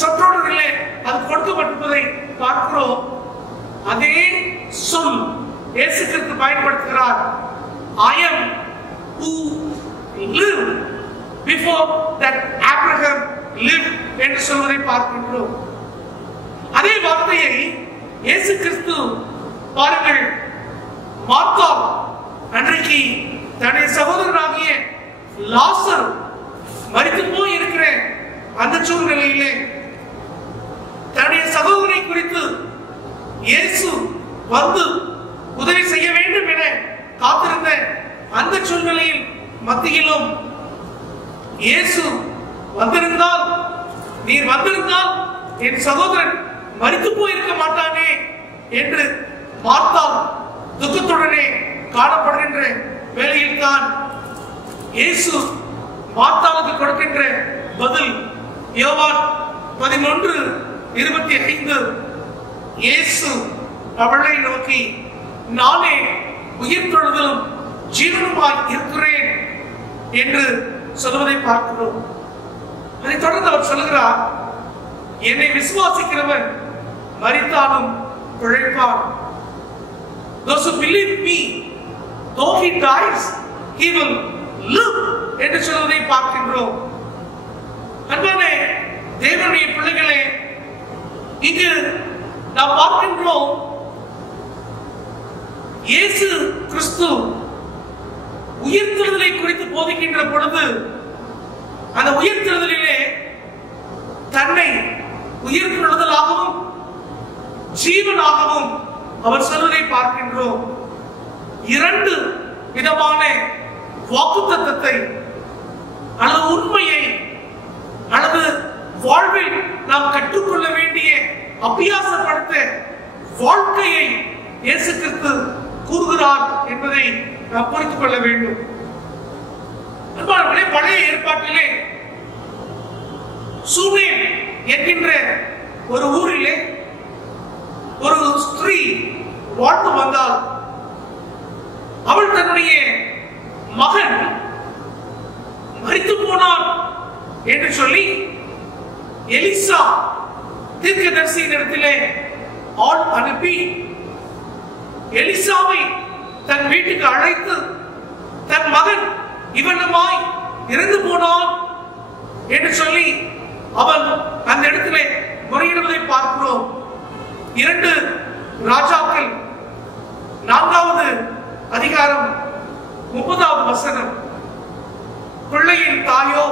சொற்றொடரிலே அது கொடுக்கப்பட்டிருப்பதை பார்க்கிறோம். அதே சொல் இயேசு கிறிஸ்து பயன்படுத்துகிறார். I am who lived before that Abraham lived என்று சொல்வதை பார்க்கின்றோம். அதே வார்த்தையை இயேசு கிறிஸ்து பாருங்கள், மார்த்தா அன்றைக்கு தன்னுடைய சகோதரனாகிய லாசர் மரித்து போய் இருக்கிற அந்த சூழ்நிலையிலே தன்னுடைய சகோதரனை குறித்து இயேசு வந்து உதவி செய்ய வேண்டும் என காத்திருந்த அந்த சூழ்நிலையில் மத்தியிலும் இயேசு வந்திருந்தால், நீர் வந்திருந்தால் என் சகோதரன் மரித்து போயிருக்க மாட்டானே என்று மார்த்தா துக்கத்துடனே காணப்படுகின்ற வேளையில் தான் இயேசு மார்த்தாவுக்கு கொடுக்கின்ற பதில் யோவான் 11:25 இயேசு அவளை நோக்கி, நானே உயிர்த்தெழுதலும் ஜீவனுமாய் இருக்கிறேன் என்று சொல்வதை பார்க்கிறோம். அதை தொடர்ந்து அவர் சொல்லுகிறார், என்னை விசுவாசிக்கிறவன் மரித்தாலும் பிழைப்பான். Those who believe me, though he dies, he will live என்று சொல்வதை பார்க்கின்றோம். அன்பான தேவனுடைய பிள்ளைகளே, இங்கு நாம் பார்க்கின்றோம் இயேசு கிறிஸ்து உயிர்த்தெழுதலை குறித்து போதிக்கின்ற பொழுது அந்த உயிர்த்தெழுதலிலே தன்னை உயிர்த்தெழுதலாகவும் ஜீவனாகவும் அவர் சொல்வதை பார்க்கின்றோம். 2 விதமான வாக்குத்தத்தத்தை அல்லது உண்மையை அல்லது வாழ்வில் நாம் கற்றுக்கொள்ள வேண்டிய அபியாசப்படுத்த வாழ்க்கையை இயேசு கிறிஸ்து கூறுகிறார் என்பதை நாம் புரிந்து கொள்ள வேண்டும். பழைய ஏற்பாட்டிலே சூனேம் என்கின்ற ஒரு ஊரிலே ஒரு ஸ்திரீ வாழ்ந்து வந்தால் அவள் தன்னுடைய மகன் மரித்து போனான் என்று சொல்லி எலிசா தீர்க்கதரிசியின் இடத்திலே ஆள் அனுப்பி எலிசாவை தன் வீட்டுக்கு அழைத்து தன் மகன் இவனுமாய் இறந்து போனான் என்று சொல்லி அவன் அந்த இடத்திலே முறையிடுவதை பார்க்கிறோம். 2 ராஜாக்கள் 4வது அதிகாரம் 30வது வசனம். பிள்ளையின் தாயோ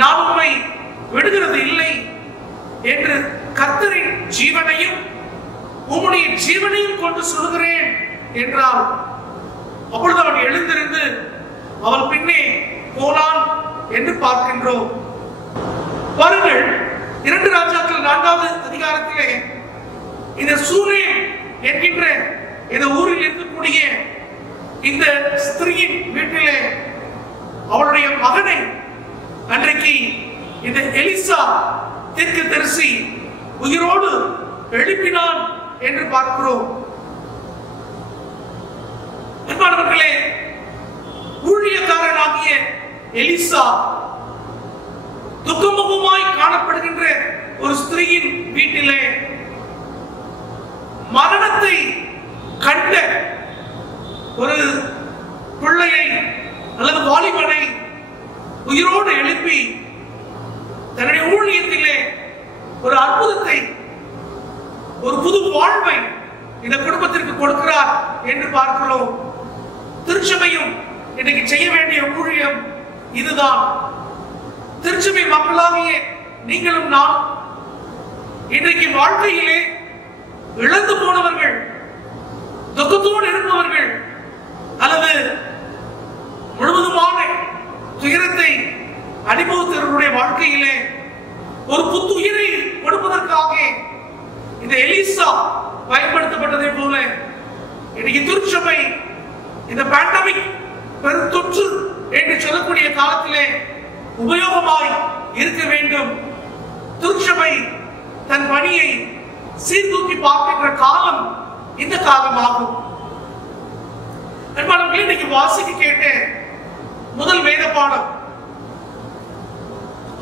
நான் உம்மை விடுகிறது இல்லை என்று கர்த்தரின் ஜீவனையும் உம்முடைய ஜீவனையும் கொண்டு சொல்கிறேன் என்றால், அப்பொழுது அவன் எழுந்திருந்து அவள் பின்னே போனான் என்று பார்க்கின்றோம். பாருங்கள், 2 ராஜாக்கள் 4வது அதிகாரத்திலே இந்த சூரேம் என்கின்ற இந்த ஊரில் இருக்கக்கூடிய இந்த ஸ்திரீயின் வீட்டிலே அவளுடைய மகனை அன்றைக்கு இந்த எலிசா தீர்க்கதரிசி உயிரோடு எழுப்பினான் என்று பார்க்கிறோம். அன்பானவர்களே, ஊழியக்காரனாகிய எலிசா துக்கமுகமாய் காணப்படுகின்ற ஒரு ஸ்திரீயின் வீட்டிலே மரணத்தை கண்ட ஒரு பிள்ளையை அல்லது வாலிபனை உயிரோடு எழுப்பி தன்னுடைய ஊழியத்திலே ஒரு அற்புதத்தை, ஒரு புது வாழ்வை இந்த குடும்பத்திற்கு கொடுக்கிறார் என்று பார்க்கிறோம். திருச்சபையும் இன்னைக்கு செய்ய வேண்டிய ஊழியம் இதுதான். திருச்சபை மக்களாகிய நீங்களும் நான் இன்றைக்கு வாழ்க்கையிலே இழந்து போனவர்கள், துக்கத்தோடு இருப்பவர்கள், அல்லது முழுவதுமான துயரத்தை அனுபவித்தவர்களுடைய வாழ்க்கையிலே ஒரு புத்துயிரை கொடுப்பதற்காக இந்த எலிசா பயன்படுத்தப்பட்டதை போல இன்னைக்கு திருச்சபை இந்த பேண்டமிக் பெருந்தொற்று என்று சொல்லக்கூடிய காலத்திலே உபயோகமாய் இருக்க வேண்டும். திருச்சபை தன் பணியை சீர்தூக்கி பார்க்கின்ற காலம் இந்த காலமாகும். அன்பானவர்களே, இன்னைக்கு வாசிக்க கேட்ட முதல் வேத பாடம்,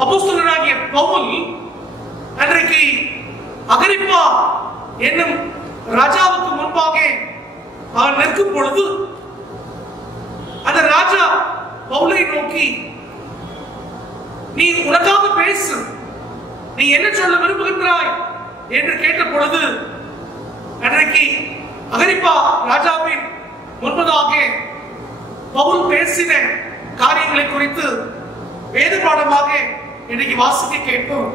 அப்போஸ்தலனாகிய பவுல் அன்றைக்கு அகிரிப்பா என்னும் ராஜாவுக்கு முன்பாக அவர் நிற்கும் பொழுது அந்த ராஜா பவுலை நோக்கி, நீ உனக்காக பேசு, நீ என்ன சொல்ல விரும்புகின்றாய் என்று கேட்ட பொழுது அன்றைக்கு அகிரிப்பா ராஜாவின் முன்பதாக பவுல் பேசின காரியங்களை குறித்து வேத பாடமாக இன்னைக்கு வாசிக்க கேட்போம்.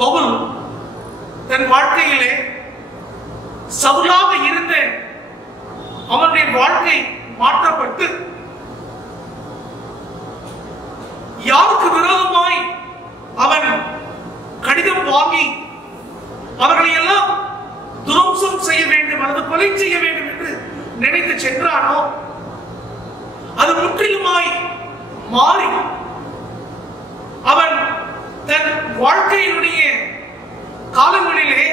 பவுல் தன் வாழ்க்கையிலே சவுலாக இருந்த அவனுடைய வாழ்க்கை மாற்றப்பட்டு யாருக்கு விரோதமாய் அவன் கடிதம் வாங்கி அவர்களை எல்லாம் துரோகம் செய்ய வேண்டும் அல்லது கொலை செய்ய வேண்டும் என்று நினைத்து சென்றானோ அது முற்றிலுமாய் மாறி அவன் தன் வாழ்க்கையினுடைய காலங்களிலே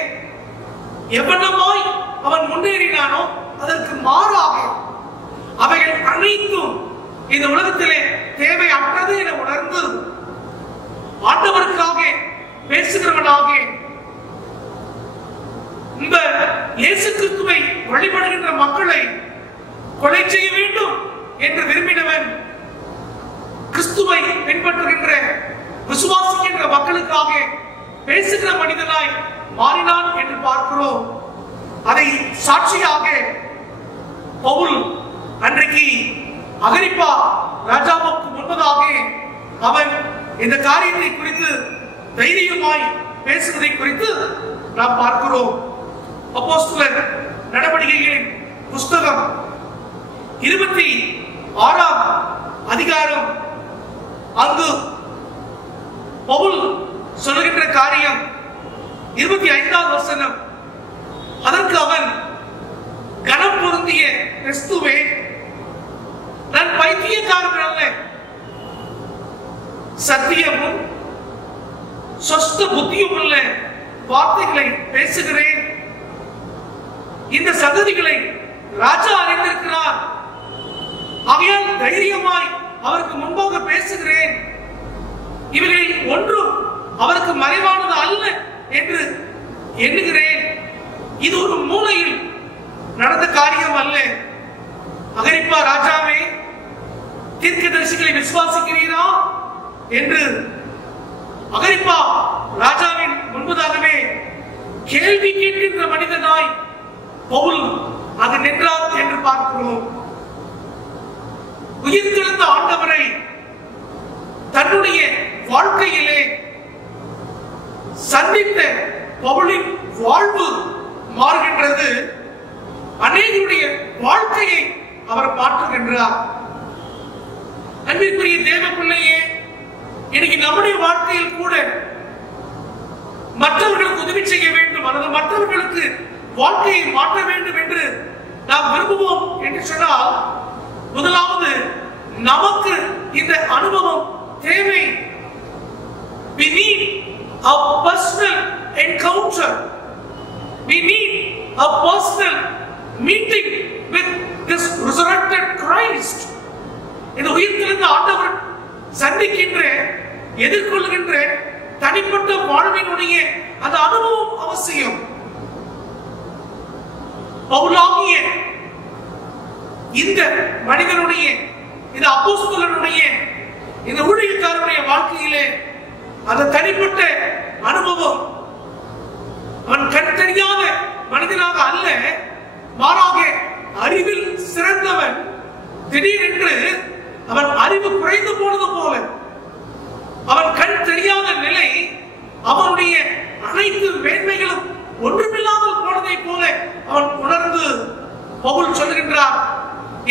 எவ்வளவாய் அவன் முன்னேறினானோ அதற்கு மாறாக அவைகள் அனைத்தும் இந்த உலகத்திலே தேவையற்றது என உணர்ந்து ஆண்டவருக்காக பேசுகிறவனாக இந்த இயேசு கிறிஸ்துவை வழிபடுகின்ற மக்களை கொலை செய்ய வேண்டும் என்று விரும்பினவன் கிறிஸ்துவை பின்பற்றுகின்ற விசுவாசிக்கின்ற மக்களுக்காக பேசுகிற மனிதனாய் மாறினான் என்று பார்க்கிறோம். அதை சாட்சியாக பவுல் அன்றைக்கு அகிரிப்பா ராஜாவுக்கு முன்பதாக அவன் இந்த காரியத்தை குறித்து தைரியமாய் பேசுவதை குறித்து நாம் பார்க்கிறோம். அப்போஸ்தலர் நடவடிக்கைகளின் புஸ்தகம் 26ஆம் அதிகாரம் அங்கு பவுல் சொல்லுகின்ற காரியம் 25ஆம் வசனம். அதற்கு அவன், கனம் பொருந்திய கிறிஸ்துவே, நான் பைத்தியக்காரன் அல்ல, சத்தியமும் சொஸ்த புத்தியும் உள்ள வார்த்தைகளை பேசுகிறேன். இந்த சகதிகளை ராஜா அறிந்திருக்கிறார். ஆகையால் தைரியமாய் அவருக்கு முன்பாக பேசுகிறேன். இவர்களில் ஒன்றும் அவருக்கு மறைவானது அல்ல என்று எண்ணுகிறேன். இது ஒரு மூலையில் நடந்த காரியம் அல்ல. அகிரிப்பா ராஜாவே, தீர்க்கதரிசிகளை விசுவாசிக்கிறீரா என்று அகிரிப்பா ராஜாவின் முன்பதாகவே கேள்வி கேட்கின்ற மனிதனாய் பவுல் அது நின்றார் என்று பார்க்கிறோம். உயிர்த்தெழுந்த ஆண்டவரை தன்னுடைய வாழ்க்கையிலே சந்தித்த பவுலின் வாழ்வு மாறுகின்றது. அநேகருடைய வாழ்க்கையை அவர் மாற்றுகின்றார். அன்பிற்குரிய தேவ பிள்ளையே, இன்னைக்கு நம்முடைய வாழ்க்கையில் கூட மற்றவர்களுக்கு உதவி செய்ய வேண்டும் அல்லது மற்றவர்களுக்கு வாழ்க்கையை மாற்ற வேண்டும் என்று நாம் விரும்புவோம் என்று சொன்னால், முதலாவது நமக்கு இந்த அனுபவம் தேவை. We need a personal encounter. We need a personal meeting with this resurrected Christ. இந்த உயிர்த்தெழுந்த ஆண்டவர் சந்திக்கின்ற எதிர்கொள்கின்ற தனிப்பட்ட வாழ்வினுடைய அந்த அனுபவம் அவசியம். பவுலாகிய இந்த மனிதனுடைய, இந்த அப்போஸ்தலனுடைய, இந்த ஊழியக்காரனுடைய வாழ்க்கையிலே அந்த தனிப்பட்ட அனுபவம் அவன் கண் தெரியாத மனிதனாக அல்ல, மாறாக அறிவில் சிறந்தவன். திடீரென்று அவன் அறிவு குறைந்து போனது போல, அவன் கண் தெரியாத நிலை, அவனுடைய அனைத்து மேன்மைகளும் ஒன்றுமில்லாமல் போனதை போல அவன் உணர்ந்து பவுல் சொல்கின்றார்,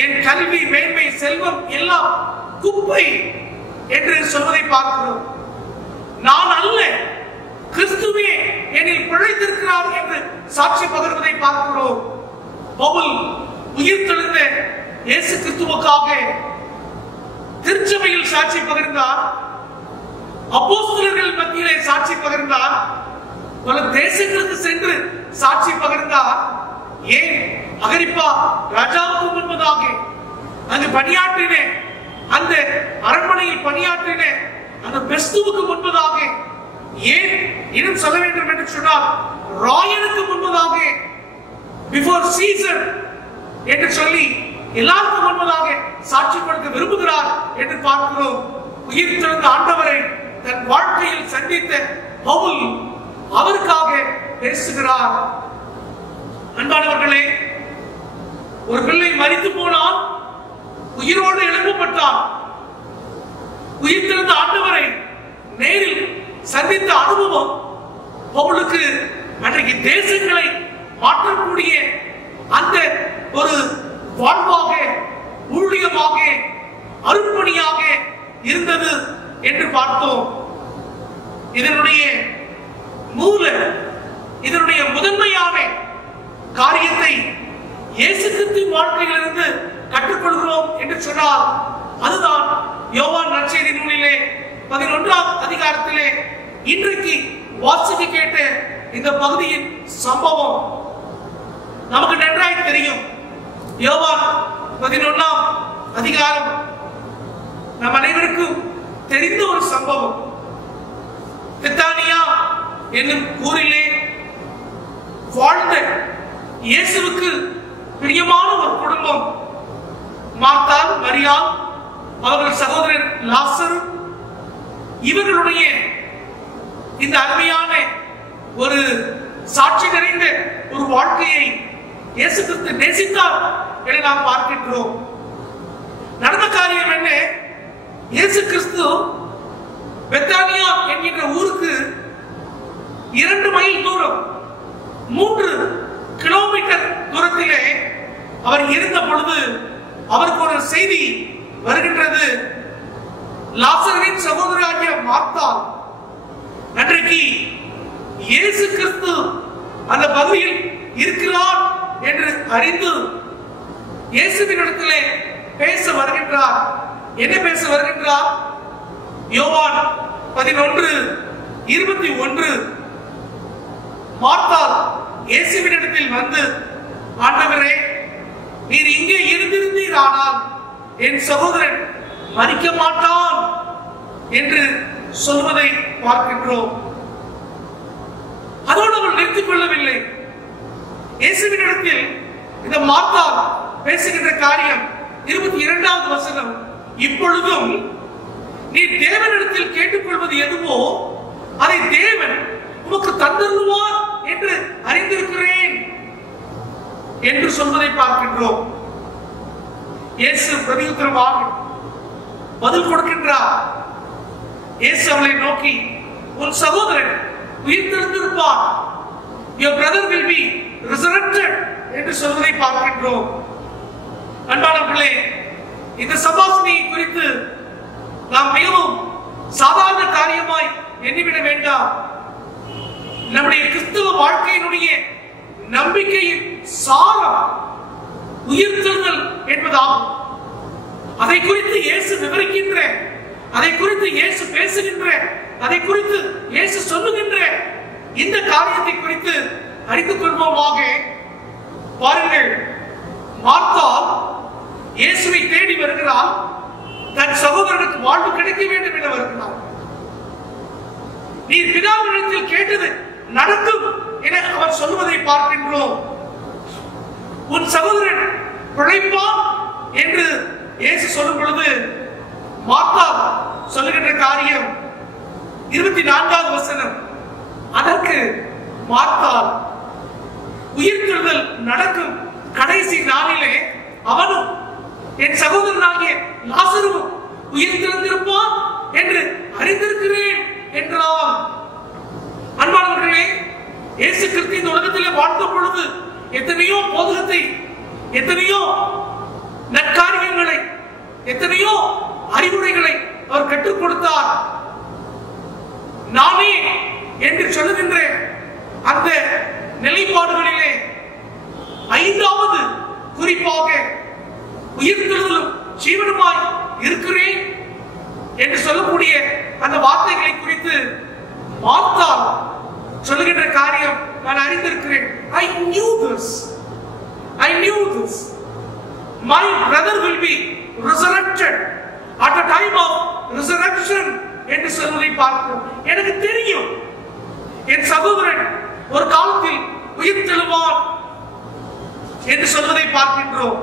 என் கல்வி, மேன்மை, செல்வம் எல்லாம் குப்பை என்று சொல்வதை பார்க்கிறோம். நான் அல்ல, கிறிஸ்துவே என்னில் பிழைத்திருக்கிறார் என்று சாட்சி பகர்வதை பார்க்கிறோம். பவுல் உயிர்த்தெழுந்த இயேசு கிறிஸ்துவுக்காக திருச்சபையில் சாட்சி பகர்ந்தார், அப்போஸ்தலர்கள் மத்தியிலே சாட்சி பகர்ந்தார், பல தேசங்களுக்கு சென்று சாட்சி பகர்ந்தார். ஏன்? அகிரிப்பா ராஜாவுக்கு முன்பதாக அங்கு பணியாற்றின, அந்த அரண்மனையில் பணியாற்றின அந்த பெஸ்துவுக்கு முன்பதாக, ஏன் இன்னும் சொல்ல வேண்டும் என்று சொன்னால் ராயனுக்கு முன்பதாக, பிஃபோர் சீசர் என்று சொல்லி எல்லாருக்கும் முன்பதாக சாட்சி கொடுக்க விரும்புகிறார் என்று பார்க்கிறோம். உயிர்த்தெழுந்த ஆண்டவரை தன் வாழ்க்கையில் சந்தித்த பவுல் அவருக்காக பேசுகிறார். அன்பானவர்களே, ஒரு பிள்ளை மரித்து போனால் உயிரோடு எழுப்பப்பட்டார். உயிர்த்தெழுந்த ஆண்டவரை நேரில் சந்தித்த அனுபவம் பவுலுக்கு அன்றைக்கு தேசங்களை மாற்றக்கூடிய அந்த ஒரு வாழ்வாக, ஊழியமாக, அருப்பணியாக இருந்தது என்று பார்த்தோம். இதனுடைய மூல, இதனுடைய முதன்மையான காரியத்தை இயேசு கிறிஸ்துவின் வாழ்க்கையிலிருந்து கற்றுக்கொள்கிறோம் என்று சொன்னால், அதுதான் யோவான் நற்செய்தி நூலிலே 11ஆம் அதிகாரத்திலே இன்றைக்கு வாசிக்க கேட்ட இந்த பகுதியின் சம்பவம் நமக்கு நன்றாய் தெரியும். யோவான் 11ஆம் அதிகாரம் நம் அனைவருக்கும் தெரிந்த ஒரு சம்பவம். பெத்தானியா என்னும் ஊரிலே வாழ்ந்த இயேசுவுக்கு பிரியமான ஒரு குடும்பம், மார்த்தாள், மரியாள், அவர்கள் சகோதரர் லாசரு, இவர்களுடைய இந்த அருமையான ஒரு சாட்சி நிறைந்த ஒரு வாழ்க்கையை இயேசு கிறிஸ்து நேசித்தார் என நாம் பார்க்கின்றோம். நடந்த காரியம் என்ன? இயேசு கிறிஸ்து பெத்தானியா என்கின்ற ஊருக்கு 2 மைல் தூரம், 3 கிலோமீட்டர் தூரத்திலே அவர் இருந்த பொழுது அவருக்கு ஒரு செய்தி வருகின்றது. லாசரின் சகோதரியாகிய மார்த்தாள் அன்றைக்கு இயேசு கிறிஸ்து அந்த பகுதியில் இருக்கிறார் என்று அறிந்து இயேசுவினிடத்திலே பேச வருகின்றார். என்ன பேச வருகின்றார்? யோவான் 11:21 மார்த்தாள் இயேசுவினிடத்தில் வந்து, ஆண்டவரே, நீர் இங்கே இருந்திருந்தீரானால் என் சகோதரன் மரிக்க மாட்டான் என்று சொல்வதை பார்க்கின்றோம். அதோடு அவள் நிறுத்திக் கொள்ளவில்லை. இயேசுவினிடத்தில் இந்த மார்த்தா பேசுகின்ற காரியம் 22வது வசனம், இப்பொழுதும் நீ தேவனிடத்தில் கேட்டுக்கொள்வது எதுவோ அதை தேவன் உமக்கு தந்தருவார் என்று அறிந்திருக்கிறேன் என்று சொல்வதை பார்க்கின்றோம். இயேசு பிரதியுத்தரமாக பதில் கொடுக்கின்றார். இயேசு அவளை நோக்கி, உன் சகோதரன் உயிர்த்தெழுந்திருப்பார், your brother will be resurrected என்று சொல்வதை பார்க்கின்றோம். அன்பானவர்களே, இந்த சபாஷினியை குறித்து நாம் மிகவும் சாதாரண காரியமாய் எண்ணிவிட வேண்டாம். நம்முடைய கிறிஸ்தவ வாழ்க்கையினுடைய நம்பிக்கையின் சாரம் உயிர்த்தெழுதல் என்பதாகும். அதை குறித்து இயேசு விவரிக்கின்ற, அதை குறித்து இயேசு பேசுகின்ற, அதை குறித்து இயேசு சொல்லுகின்ற இந்த காரியத்தை குறித்து அறிந்து கொள்வோமாக. பாருங்கள், மார்த்தா இயேசுவை தேடி வருகிறார். தன் சகோதரனுக்கு வாழ்வு கிடைக்க வேண்டும் என வருகிறார். நீ பிதாவினிடத்தில் கேட்டது நடக்கும் என அவர் சொல்வதை பார்க்கின்றோம். உன் சகோதரன் பிழைப்பான் என்று இயேசு சொல்லும் பொழுது மார்த்தா சொல்லுகின்ற காரியம் 24வது வசனம், அதற்கு மார்த்தா உயிர்த்தெழுதல் நடக்கும் கடைசி நாளிலே அவனும் என் சகோதரனாகிய லாசருவும் உயிர்த்தெழுந்திருப்பான் என்று அறிந்திருக்கிறேன் என்றார். அன்பானவர்களே, இயேசு கிறிஸ்து இந்த உலகத்திலே வாழ்ந்த பொழுது எத்தனையோ போதகத்தை, எத்தனையோ நற்காரியங்களை, எத்தனையோ அறிவுரைகளை அவர் கற்றுக் கொடுத்தார். நானே என்று சொல்லுகின்ற அந்த நிலைப்பாடுகளிலே 5வது குறிப்பாக உயிர்த்தெழுதலும் ஜீவனுமாய் இருக்கிறேன் என்று சொல்லக்கூடிய அந்த வார்த்தைகளை குறித்து மார்த்தா சொல்லுகின்ற காரியம், நான் அறிந்திருக்கிறேன். I knew this. My brother will be resurrected at the time of resurrection என்று சொல்வதை பார்க்கிறோம். எனக்கு தெரியும் என் சகோதரன் ஒரு காலத்தில் உயிர்த்தெழுவான் என்று சொல்வதை பார்க்கின்றோம்.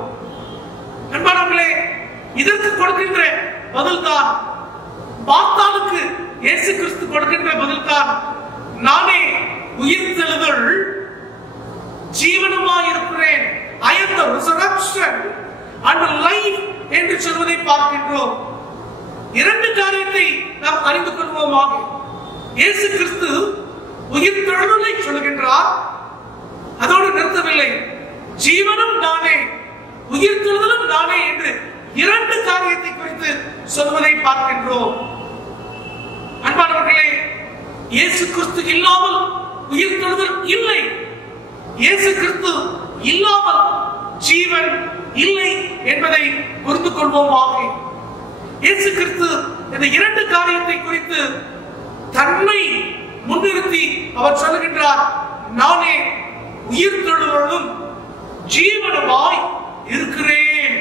அன்பானவர்களே, இதற்கு கொடுக்கின்ற பதில்தான், மார்த்தாளுக்கு இயேசு கிறிஸ்து கொடுக்கின்ற பதில்தான், நானே உயிர்த்தெழுதல் ஜீவனுமாய் இருக்கிறேன். I am the resurrection and life என்று சொல்வதை பார்க்கின்றோம். 2 காரியத்தை நாம் அறிந்து கொள்வோமாக. இயேசு கிறிஸ்து உயிர்த்தெழுதலை சொல்கின்றார், அதோடு நிறுத்தவில்லை, ஜீவனும் நானே உயிர்த்தெழுதலும் நானே என்று 2 காரியத்தை குறித்து சொல்வதை பார்க்கின்றோம். அன்பானவர்களே, இயேசு கிறிஸ்து இல்லாமல் உயிர்த்தெழுதல் இல்லை, இயேசு கிறிஸ்து இல்லாமல் ஜீவன் இல்லை என்பதை புரிந்து கொள்வோமாக. இயேசு கிறிஸ்து இந்த 2 காரியத்தை குறித்து தன்னை முன்னிறுத்தி அவர் சொல்லுகின்றார், நானே உயிர்த்தெழுதலும் ஜீவனுமாய் இருக்கிறேன்.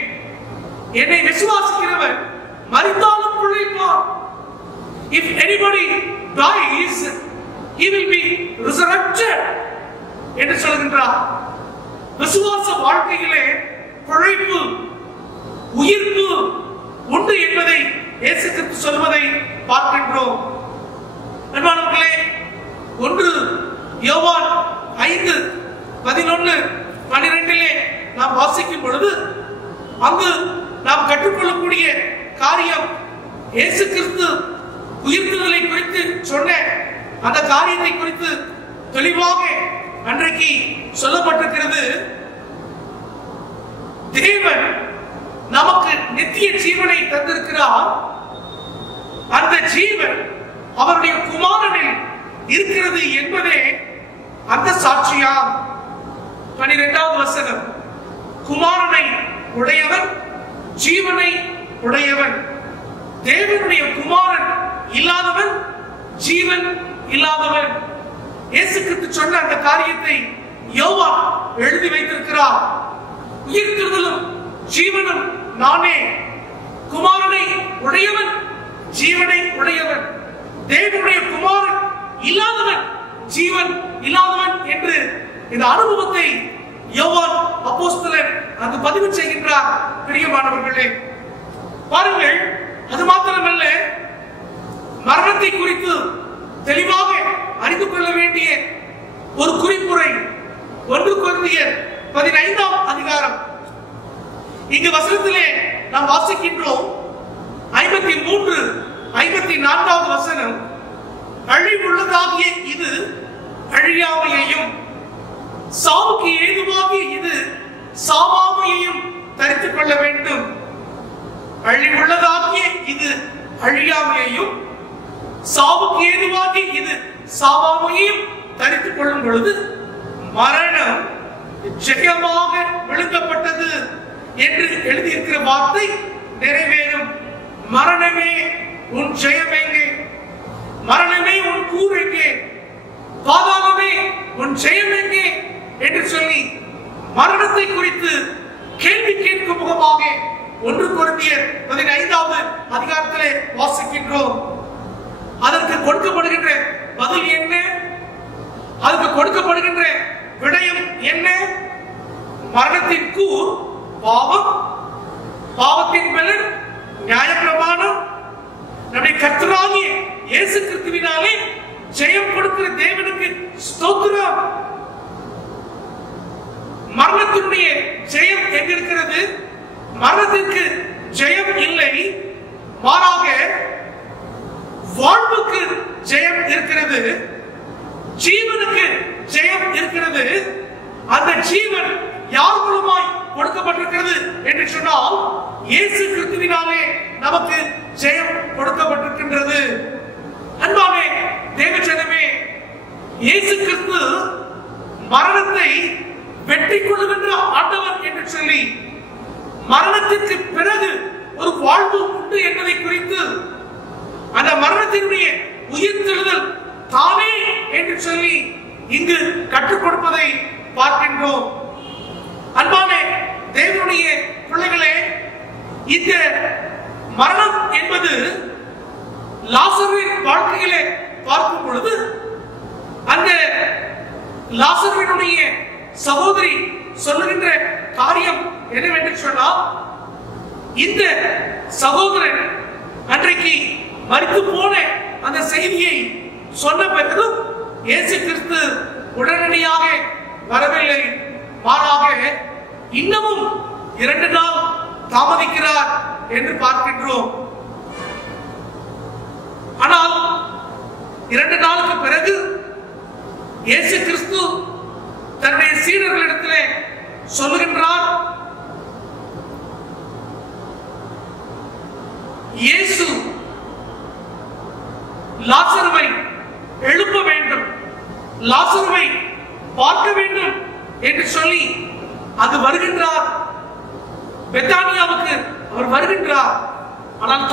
என்னை விசுவாசிக்கிறவர் மரித்தாலும் பிழைப்பார். If anybody dies, he will be resurrected என்று சொல்கின்றார். விசுவாச வாழ்க்கையிலே பிழைப்பு, உயிர்ப்பு உண்டு என்பதை இயேசு கிறிஸ்து சொல்வதை பார்க்கின்றோம். அன்பானவர்களே, 1 யோவான் 5:11-12 நாம் வாசிக்கும் பொழுது அங்கு நாம் கற்றுக்கொள்ளக்கூடிய காரியம், இயேசு கிறிஸ்து உயிர்த்தெழுதலை குறித்து சொன்ன அந்த காரியத்தை குறித்து தெளிவாக அன்றைக்கு சொல்லப்பட்டிருக்கிறது. தேவன் நமக்கு நித்திய ஜீவனை தந்திருக்கிறார். அந்த ஜீவன் அவருடைய குமாரனில் இருக்கிறது என்பதே அந்த சாட்சியாம். 12வது வசனம், குமாரனை உடையவன் ஜீவனை உடையவன். தேவனுடைய குமாரன் இல்லாதவன் ஜீவன் இல்லாதவன். இயேசு கிறிஸ்து சொன்ன அந்த காரியத்தை யோவான் எழுதி வைத்திருக்கிறார். உயிர்த்தெழுதலும் ஜீவனும் நானே குமாரனை உடையவன் ஜீவனை உடையவன், தேவனுடைய குமாரன் இல்லாதவன் ஜீவன் இல்லாதவன் என்று இந்த அனுபவத்தை யோவான் அப்போஸ்தலன் அங்கு பதிவு செய்கின்றார். பிரியமானவர்களே, பாருங்கள், அது மாத்திரமல்ல, மரணத்தை குறித்து தெளிவாக அறிந்து கொள்ள வேண்டிய ஒரு குறிப்புரை 1 கொரிந்தியர் 15ஆம் அதிகாரம். இங்கு வசனத்திலே நாம் வாசிக்கின்றோம் 53, 54வது வசனம். அழிவுள்ளதாகிய இது அழியாமையையும் சாவுக்கு ஏதுவாகிய இது சாவாமையையும் தரித்துக் கொள்ள வேண்டும். அழிவுள்ளதாகிய இது அழியாமையையும் சாவுக்கு ஏதுவாகிய இது சாவாமையையும் தரித்துக் கொள்ளும் பொழுது மரணம் ஜெயமாக விழுங்கப்பட்டது என்று எழுதியிருக்கிற வார்த்தை நிறைவேறும். மரணமே உன் ஜெயம் எங்கே? மரணமே உன் கூர் எங்கே? பாதாளமே உன் ஜெயம் எங்கே என்று சொல்லி மரணத்தை குறித்து கேள்வி கேட்கும் முகமாக 1 கொரிந்தியர் 15வது அதிகாரத்திலே வாசிக்கின்றோம். அதற்கு கொடுக்கப்படுகின்ற பதில் என்ன? அதற்கு கொடுக்கப்படுகின்ற விடயம் என்ன? மரணத்தின் கூர் பாவம், பாவத்தின் பலன் நியாயப்பிரமாணம், நம்முடைய கர்த்தராகிய இயேசு கிறிஸ்துவினாலே ஜெயம் கொடுக்கிற தேவனுக்கு ஸ்தோத்திரம். மரணத்தினுடைய ஜெயம் எங்க இருக்கிறது? மரணத்திற்கு ஜெயம் இல்லை, மாறாக வாழ்வுக்கு ஜெயம் இருக்கிறது, ஜீவனுக்கு ஜெயம் இருக்கிறது. அந்த ஜீவன் யார் மூலமாய் கொடுக்கப்பட்டிருக்கிறது என்று சொன்னால் இயேசு கிறிஸ்துவினாலே நமக்கு ஜெயம் கொடுக்கப்பட்டிருக்கின்றது. அன்பான தேவஜனமே, இயேசு கிறிஸ்து மரணத்தை வெற்றி கொள்ளுகின்ற ஆண்டவர் என்று சொல்லி மரணத்திற்கு பிறகு ஒரு வாழ்வு உண்டு என்பதை குறித்து அந்த மரணத்தினுடைய உயிர்த்தெழுதல் தானே என்று சொல்லி இங்கு கற்றுக் கொடுப்பதை பார்க்கின்றோம். அன்பான தேவனுடைய பிள்ளைகளே, இந்த மரணம் என்பது லாசருவின் வாழ்க்கையிலே பார்க்கும் பொழுது அந்த லாசருவினுடைய சகோதரி சொல்லுகின்ற காரியம் என்னவென்று சொன்னால், இந்த சகோதரன் அன்றைக்கு மரித்து போன அந்த செய்தியை சொன்ன பிறகும் இயேசு கிறிஸ்து உடனடியாக வரவில்லை, மாறாக இன்னமும் 2 நாள் தாமதிக்கிறார் என்று பார்க்கின்றோம். ஆனால் 2 நாளுக்கு பிறகு இயேசு கிறிஸ்து தன்னுடைய சீடர்களிடத்திலே சொல்லுகின்றார், இயேசு லாசருவை எழுப்ப வேண்டும், லாசருவை பார்க்க வேண்டும் என்று சொல்லி அது வருகின்றார். பெத்தானியாவுக்கு அவர் வருகின்றார். ஆனால்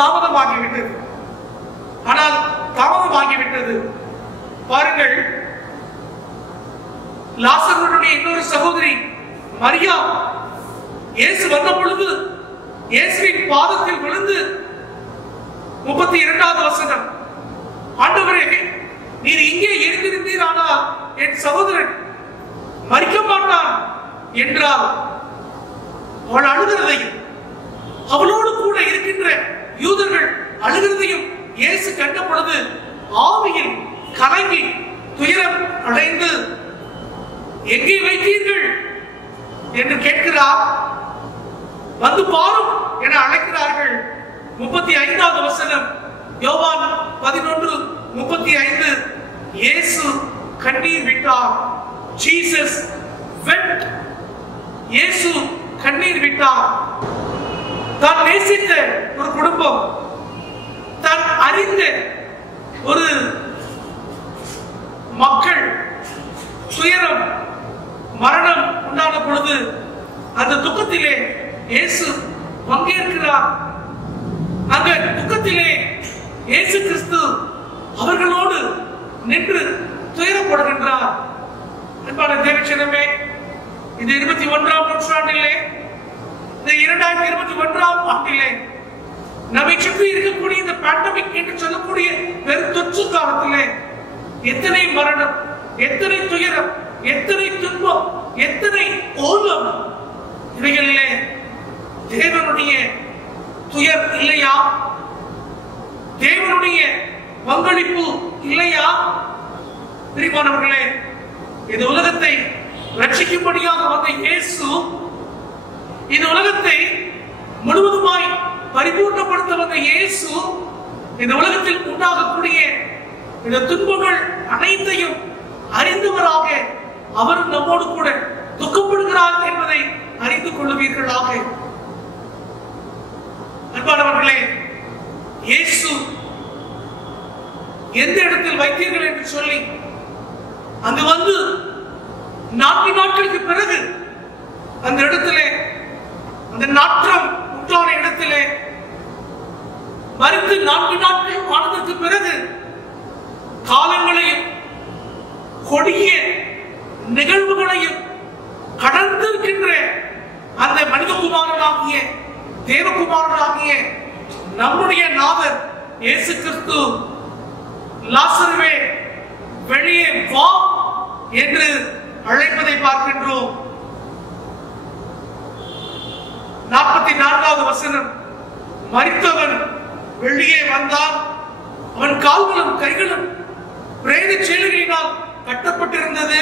தாமதமாகிவிட்டது. பாருங்கள், லாசருடைய இன்னொரு சகோதரி மரியா இயேசு வந்த பொழுது இயேசுவின் பாதத்தில் விழுந்து 32வது வசனம், ஆண்டவரே, நீர் இங்கே இருந்திருந்தீர், ஆனால் என் சகோதரன் மரிக்க மாட்டான் என்றால் அவள் அழுகிறதையும் அவளோடு கூட இருக்கின்ற யூதர்கள் அழுகிறதையும் இயேசு கண்ட பொழுது ஆவியில் கலங்கி துயரம் அடைந்து, எங்கே வைத்தீர்கள் என்று கேட்கிறார். வந்து பாரும் என அழைக்கிறார்கள். 35வது வசனம், யோவான் 11:35, இயேசு கண்ணீர் விட்டார். Jesus wept. இயேசு கண்ணீர் விட்டார். தான் நேசித்த ஒரு குடும்பம், தான் அறிந்த ஒரு மக்கள் துயரம், மரணம் உண்டான பொழுது அந்த துக்கத்திலே இயேசு பங்கேற்கிறார். அந்த துக்கத்திலே இயேசு கிறிஸ்து அவர்களோடு நின்று துயரப்படுகின்றார். அன்பான தேவச்சனமே, இந்த 21ஆம் நூற்றாண்டிலே, இந்த 2021ஆம் ஆண்டிலே நம்மை சுற்றி இருக்கக்கூடிய இந்த பேண்டமிக் என்று சொல்லக்கூடிய பெரும் தொற்று காலத்திலே எத்தனை மரணம், எத்தனை துயரம், எத்தனை துன்பம், எத்தனை ஓலம், இவைகளிலே தேவனுடைய துயர் இல்லையா? தேவனுடைய பங்களிப்பு இல்லையா? பிரியமானவர்களே, இந்த உலகத்தை ரட்சிக்கும்படியாக வந்த இயேசு இந்த உலகத்தை முழுவதுமாய் பரிபூர்ணப்படுத்த வந்த இயேசு இந்த உலகத்தில் உண்டாகக்கூடிய இந்த துன்பங்கள் அனைத்தையும் அறிந்தவராக அவரும் நம்மோடு கூட துக்கப்படுகிறார் என்பதை அறிந்து கொள்வீர்களாக. அன்பானவர்களே, இயேசு எந்த இடத்தில் வைத்தீர்கள் என்று சொல்லி அங்கு வந்து 4 நாட்களுக்கு பிறகு அந்த இடத்திலே, அந்த நாற்றம் உண்டான இடத்திலே மறித்து 4 நாட்கள் ஆனதற்கு பிறகு காலங்களையும் கொடிய நிகழ்வுகளையும் கடந்திருக்கின்ற அந்த மனிதகுமாரனாகிய தேவகுமாரனாகிய நம்முடைய நாதர் இயேசு கிறிஸ்து, லாசருவே வெளியே வா என்று அழைப்பதை பார்க்கின்றோம். 44வது வசனம், மரித்தவன் வெளியே வந்தான், அவன் கால்களும் கைகளும் பிரேத சேலைகளினால் கட்டப்பட்டிருந்தது,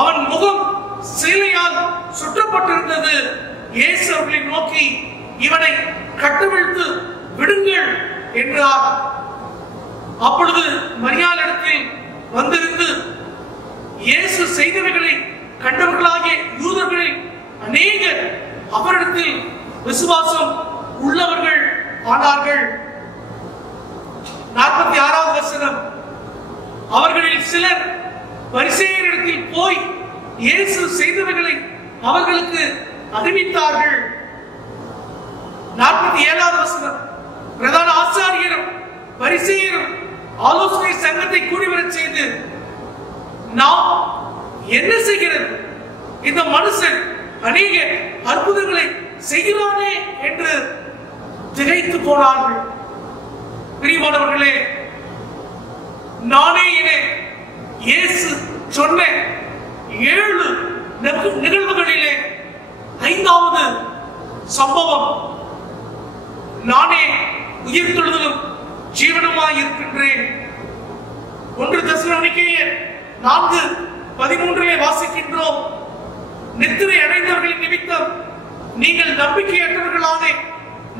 அவன் முகம் சீலையால் சுற்றப்பட்டிருந்தது. இயேசு அவர்களை நோக்கி, இவனை கட்டவிழ்த்து விடுங்கள் என்றார். அப்பொழுது மரியாள் இடத்தில் வந்திருந்து இயேசு செய்தவைகளை கண்டவர்களாகிய யூதர்களில் அநேகர் அவரிடத்தில் விசுவாசம் உள்ளவர்கள் ஆனார்கள். 46வது வசனம், அவர்களில் சிலர் பரிசேயரிடத்தில் போய் இயேசு செய்தவைகளை அவர்களுக்கு அறிவித்தார்கள். 47வது வசனம், பிரதான ஆசாரியரும் பரிசேயரும் ஆலோசனை சங்கத்தை கூடிவரச் செய்து, நாம் என்ன செய்கிறது, இந்த மனுஷன் அநேக அற்புதங்களை செய்கிறானே என்று திகைத்து போனார்கள். பிரியமானவர்களே, நானே என இயேசு சொன்ன 7 நிகழ்வுகளிலே 5வது சம்பவம், நானே உயிர்த்தெழுதலும் ஜீவனுமாய் இருக்கின்றேன். 1 தெசலோனிக்கேயர் 4:13 வாசிக்கின்றோம், நித்திரை அடைந்தவர்களின் நிமித்தம் நீங்கள் நம்பிக்கையற்றவர்களான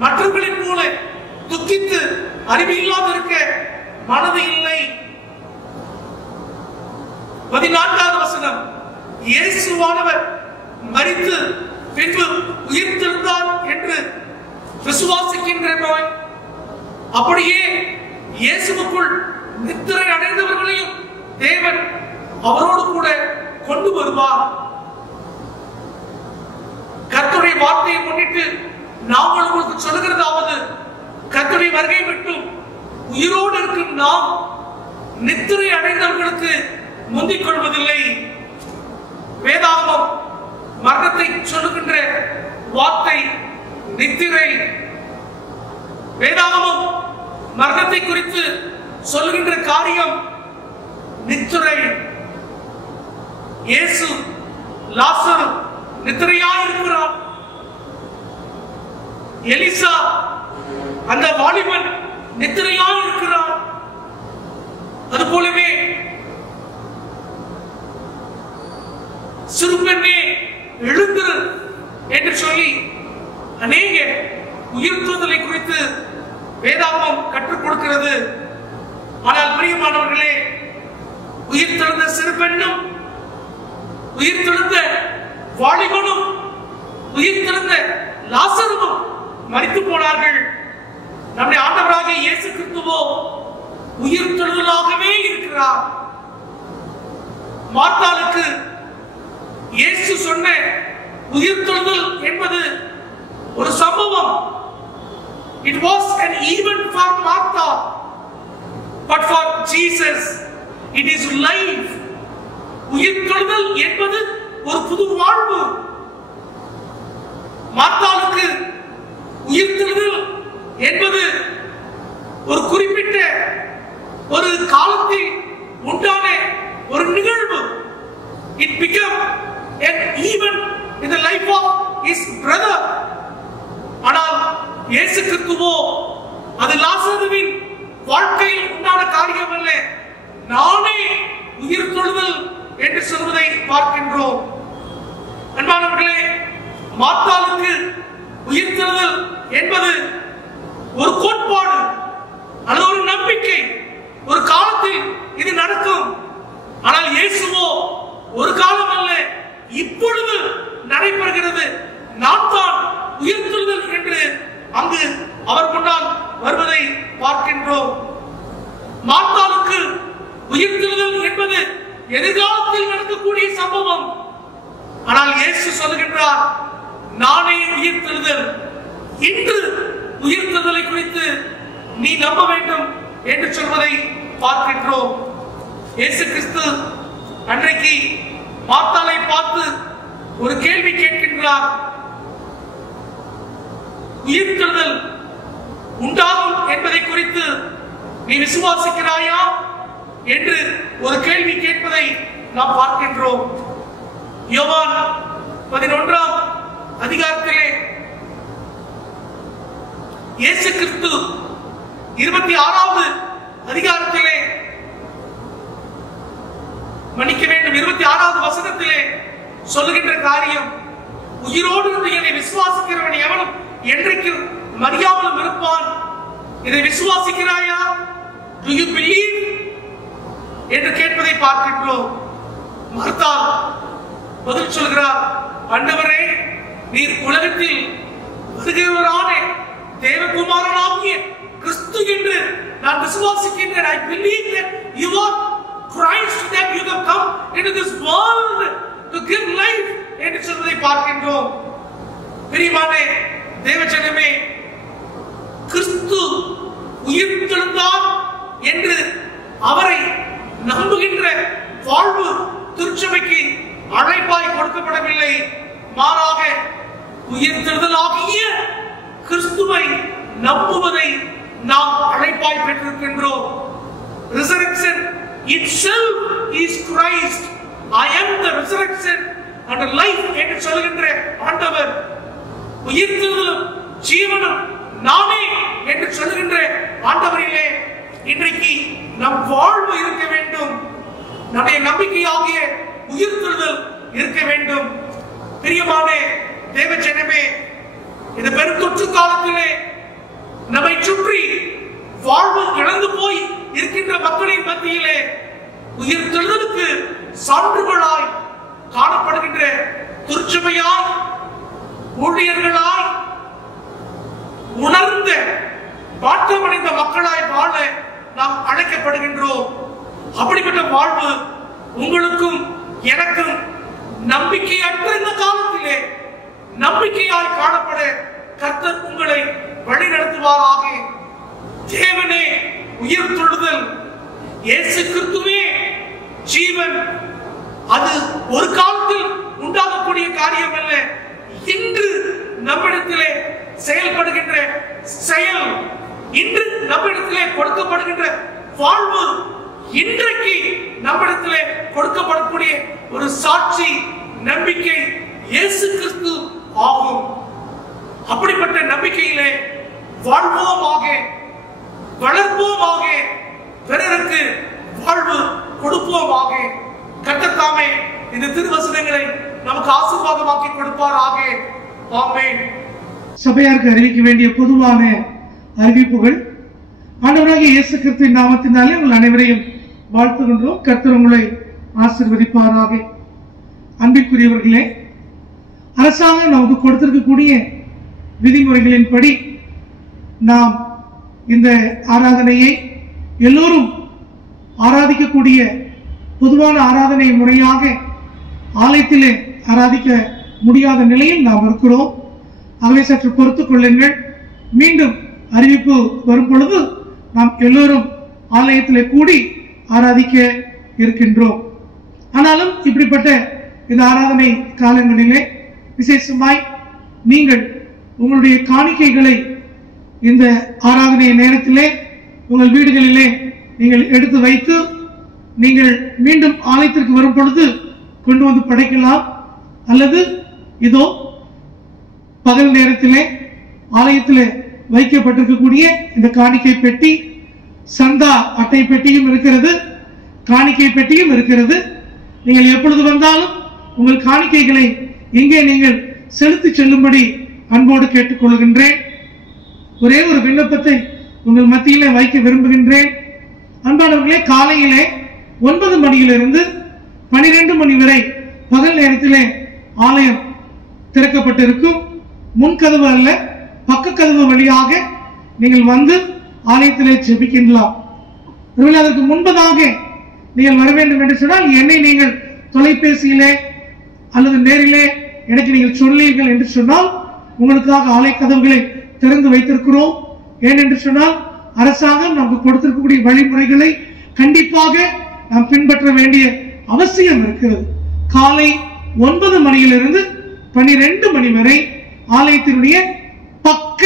மற்றவர்களைப் போல துக்கித்து அறிவில்லாது இருக்க மனது இல்லை. 14வது வசனம், இயேசுவானவர் மரித்து பின்பு உயிர்த்தெழுந்தார் என்று விசுவாசிக்கின்றோம். அப்படியே இயேசுவுக்குள் நித்திரை அடைந்தவர்களையும் தேவன் அவரோடு கூட கொண்டு வருவார். கர்த்தருடைய வார்த்தையை முன்னிட்டு நாங்கள் உங்களுக்கு சொல்லுகிறதாவது, கர்த்தருடைய வருகை விட்டும் உயிரோடு இருக்கும் நாம் நித்திரை அடைந்தவர்களுக்கு முந்திக் கொள்வதில்லை. வேதாகமம் மரணத்தை சொல்லுகின்ற வார்த்தை நித்திரை. வேதாகமம் மரணத்தை குறித்து சொல்லுகின்ற காரியம் நித்திரை. இயேசு லாசரு நித்திரையாய் இருக்கிறார். எலிசா அந்த வாலிபன் நித்திரையாய் இருக்கிறார். அதுபோலவே சிறுபெண்ணே எழுந்திரு என்று சொல்லி அநேக உயிர்த்தெழுதலை குறித்து வேதாகமம் கற்றுக் கொடுக்கிறது. ஆனால் பிரியமானவர்களே, உயிர்த்தெழுந்த சிறுபெண்ணும் உயிர்த்தெழுந்த வாலிபனும் உயிர்த்தெழுந்த லாசருவும் மரித்து போனார்கள். நம்முடைய ஆண்டவராகிய இயேசு கிறிஸ்துவோ உயிர்த்தெழுதலாகவே இருக்கிறார். மார்த்தாளுக்கு இயேசு சொன்ன உயிர்த்தெழுதல் என்பது ஒரு சம்பவம். It was an event for Martha, but for Jesus it is life. உயிர்த்தெழுதல் என்பது ஒரு புது வாழ்வு. மார்த்தாளுக்கு உயிர்த்தெழுதல் என்பது ஒரு குறிப்பிட்ட ஒரு காலத்தில் உண்டான ஒரு நிகழ்வு. It became an event in the life of his brother. ஆனால் இயேசு கிறிஸ்துவோ அது லாசருவின் வாழ்க்கையில் உண்டான காரியம் அல்ல, நானே உயிர் தொழுதல் என்று சொல்வதை பார்க்கின்றோம். அன்பானவர்களே, மார்த்தாளுக்கு உயிர் தொழுதல் என்பது ஒரு கோட்பாடு அல்லது ஒரு நம்பிக்கை. ஒரு காலத்தில் இது நடக்கும். ஆனால் இயேசுவோ ஒரு காலம் அல்ல, இப்பொழுது நடைபெறுகிறது. நான் தான் உயிர்த்தெழுதல் என்று அங்கு அவர் முன்னால் வருவதை பார்க்கின்றோம். மார்த்தாளுக்கு உயிர்த்தெழுதல் என்பது எதிர்காலத்தில் நடக்கக்கூடிய சம்பவம். ஆனால் இயேசு சொல்லுகின்றார், நானே உயிர்த்தெழுதல். இன்று உயிர்த்தெழுதலை குறித்து நீ நம்ப வேண்டும் என்று சொல்வதை பார்க்கின்றோம். இயேசு கிறிஸ்து அன்றைக்கு மார்த்தாளை பார்த்து ஒரு கேள்வி கேட்கின்றார். உயிர்த்தெழுதல் உண்டாகும் என்பதை குறித்து நீ விசுவாசிக்கிறாயா என்று ஒரு கேள்வி கேட்பதை நாம் பார்க்கின்றோம். யோவான் 11ஆம் அதிகாரத்திலே இயேசு கிறிஸ்து 26வது அதிகாரத்திலே மன்னிக்க வேண்டும் 26வது வசனத்திலே சொல்லுகின்ற காரியம், உயிரோடு என்னை விசுவாசிக்கிறவன் எவனும் என்றைக்கும் மரியாமலும் இருப்பான். இதை விசுவாசிக்கிறாயா? Do you believe என்று கேட்பதை பார்க்கின்றோம். மார்த்தாள் பதில் சொல்கிறார், ஆண்டவரே, நீர் உலகத்தில் வருகிறவரான தேவகுமாரனாகிய கிறிஸ்து என்று நான் விசுவாசிக்கின்றேன். I believe that you are Christ, that you have come into this world to give life என்று சொல்வதை பார்க்கின்றோம். பிரியமான தேவஜனமே, கிறிஸ்து உயிர்த்தெழுந்தார் என்று அவரை நம்புகின்ற வாழ்வு திருச்சபைக்கு அழைப்பாய் கொடுக்கப்படவில்லை. மாறாக உயிர்த்தெழுதலாகிய கிறிஸ்துவை நம்புவதை நாம் அழைப்பாய் பெற்றிருக்கின்றோம். Resurrection itself is Christ. I am the resurrection and life என்று சொல்கின்ற ஆண்டவர், உயிர்த்தெழுதலும் ஜீவனும் நானே என்று சொல்கின்ற ஆண்டவரிலே இன்றைக்கு நம் வாழ்வு இருக்க வேண்டும். நம்முடைய நம்பிக்கையாகிய உயிர்த்தெழுதல் இருக்க வேண்டும். பிரியமான தேவஜனமே, இந்த பெருந்தொற்று காலத்திலே நம்மை சுற்றி வாழ்வு இழந்து போய் இருக்கின்ற மக்களின் மத்தியிலே உயிர்த்தெழுதலுக்கு சான்றுகளாய் காணப்படுகின்ற திருச்சபையாய் ஊழியர்களாய் உணர்ந்த மாற்றமடைந்த மக்களாய் வாழ நாம் அழைக்கப்படுகின்றோம். அப்படிப்பட்ட வாழ்வு உங்களுக்கும் எனக்கும் நம்பிக்கையற்ற இந்த காலத்திலே நம்பிக்கையாய் காணப்பட கர்த்தர் உங்களை வழி நடத்துவாராக. தேவனே உயிர்த்தெழுதல், இயேசு கிறிஸ்துவே ஜீவன். அது ஒரு காலத்தில் உண்டாகக்கூடிய காரியம் அல்ல, இன்று நம்மிடத்திலே செயல்படுகின்ற செயல், இன்று நம்மிடத்திலே கொடுக்கப்படுகின்ற வாழ்வு, இன்றைக்கு நம்மிடத்திலே கொடுக்கப்படக்கூடிய ஒரு சாட்சி நம்பிக்கை இயேசு கிறிஸ்து ஆகும். அப்படிப்பட்ட நம்பிக்கையிலே வாழ்வோமாக, வளர்ப்போமாக, பிறருக்கு வாழ்வு கொடுப்போமாக. கர்த்தர் தாமே இந்த திருவசனங்களை நமக்கு ஆசீர்வாதமாக்கி கொடுப்பாராக. ஆமென். சபையாருக்கு அறிவிக்க வேண்டிய பொதுவான அறிவிப்புகள். ஆண்டவராகிய இயேசு கிறிஸ்துவின் நாமத்தினாலே உங்கள் அனைவரையும் வாழ்த்துகின்றோம். கர்த்தர் உங்களை ஆசீர்வதிப்பாராக. அன்பிற்குரியவர்களே, அரசாங்கம் நமக்கு கொடுத்திருக்கக்கூடிய விதிமுறைகளின்படி நாம் இந்த ஆராதனையை எல்லோரும் ஆராதிக்கக்கூடிய பொதுவான ஆராதனை முறையாக ஆலயத்திலே ஆராதிக்க முடியாத நிலையில் நாம் இருக்கிறோம். ஆகவே சற்று பொறுத்துக் கொள்ளுங்கள். மீண்டும் அறிவிப்பு வரும் பொழுது நாம் எல்லோரும் ஆலயத்திலே கூடி ஆராதிக்க இருக்கின்றோம். ஆனாலும் இப்படிப்பட்ட இந்த ஆராதனை காலங்களிலே விசேஷமாய் நீங்கள் உங்களுடைய காணிக்கைகளை இந்த ஆராதனை நேரத்திலே உங்கள் வீடுகளிலே நீங்கள் எடுத்து வைத்து நீங்கள் மீண்டும் ஆலயத்திற்கு வரும் பொழுது கொண்டு வந்து படைக்கலாம். அல்லது இதோ பகல் நேரத்திலே ஆலயத்திலே வைக்கப்பட்டிருக்கக்கூடிய இந்த காணிக்கை பெட்டி, சந்தா அட்டை பெட்டியும் இருக்கிறது, காணிக்கை பெட்டியும் இருக்கிறது. நீங்கள் எப்பொழுது வந்தாலும் உங்கள் காணிக்கைகளை இங்கே நீங்கள் செலுத்தி செல்லும்படி அன்போடு கேட்டுக்கொள்கின்றேன். ஒரே ஒரு விண்ணப்பத்தை உங்கள் மத்தியிலே வைக்க விரும்புகின்றேன். அன்பானவர்களே, காலையிலே 9 மணியிலிருந்து 12 மணி வரை பகல் நேரத்திலே ஆலயம் திறக்கப்பட்டிருக்கும். முன்கதவு அல்ல, பக்க கதவு வழியாக நீங்கள் வந்து ஆலயத்திலே ஜெபிக்கலாம். ஒருவேளை அதற்கு முன்பதாக நீங்கள் வர வேண்டும் என்று சொன்னால் என்னை நீங்கள் தொலைபேசியிலே அல்லது நேரிலே எனக்கு நீங்கள் சொல்லீர்கள் என்று சொன்னால் உங்களுக்காக ஆலய கதவுகளை திறந்து வைத்திருக்கிறோம். ஏனென்று சொன்னால் அரசாங்கம் நமக்கு கொடுத்திருக்கக்கூடிய வழிமுறைகளை கண்டிப்பாக நாம் பின்பற்ற வேண்டிய அவசியம் இருக்கிறது. காலை 9 மணியிலிருந்து 12 மணி வரை ஆலயத்தினுடைய பக்க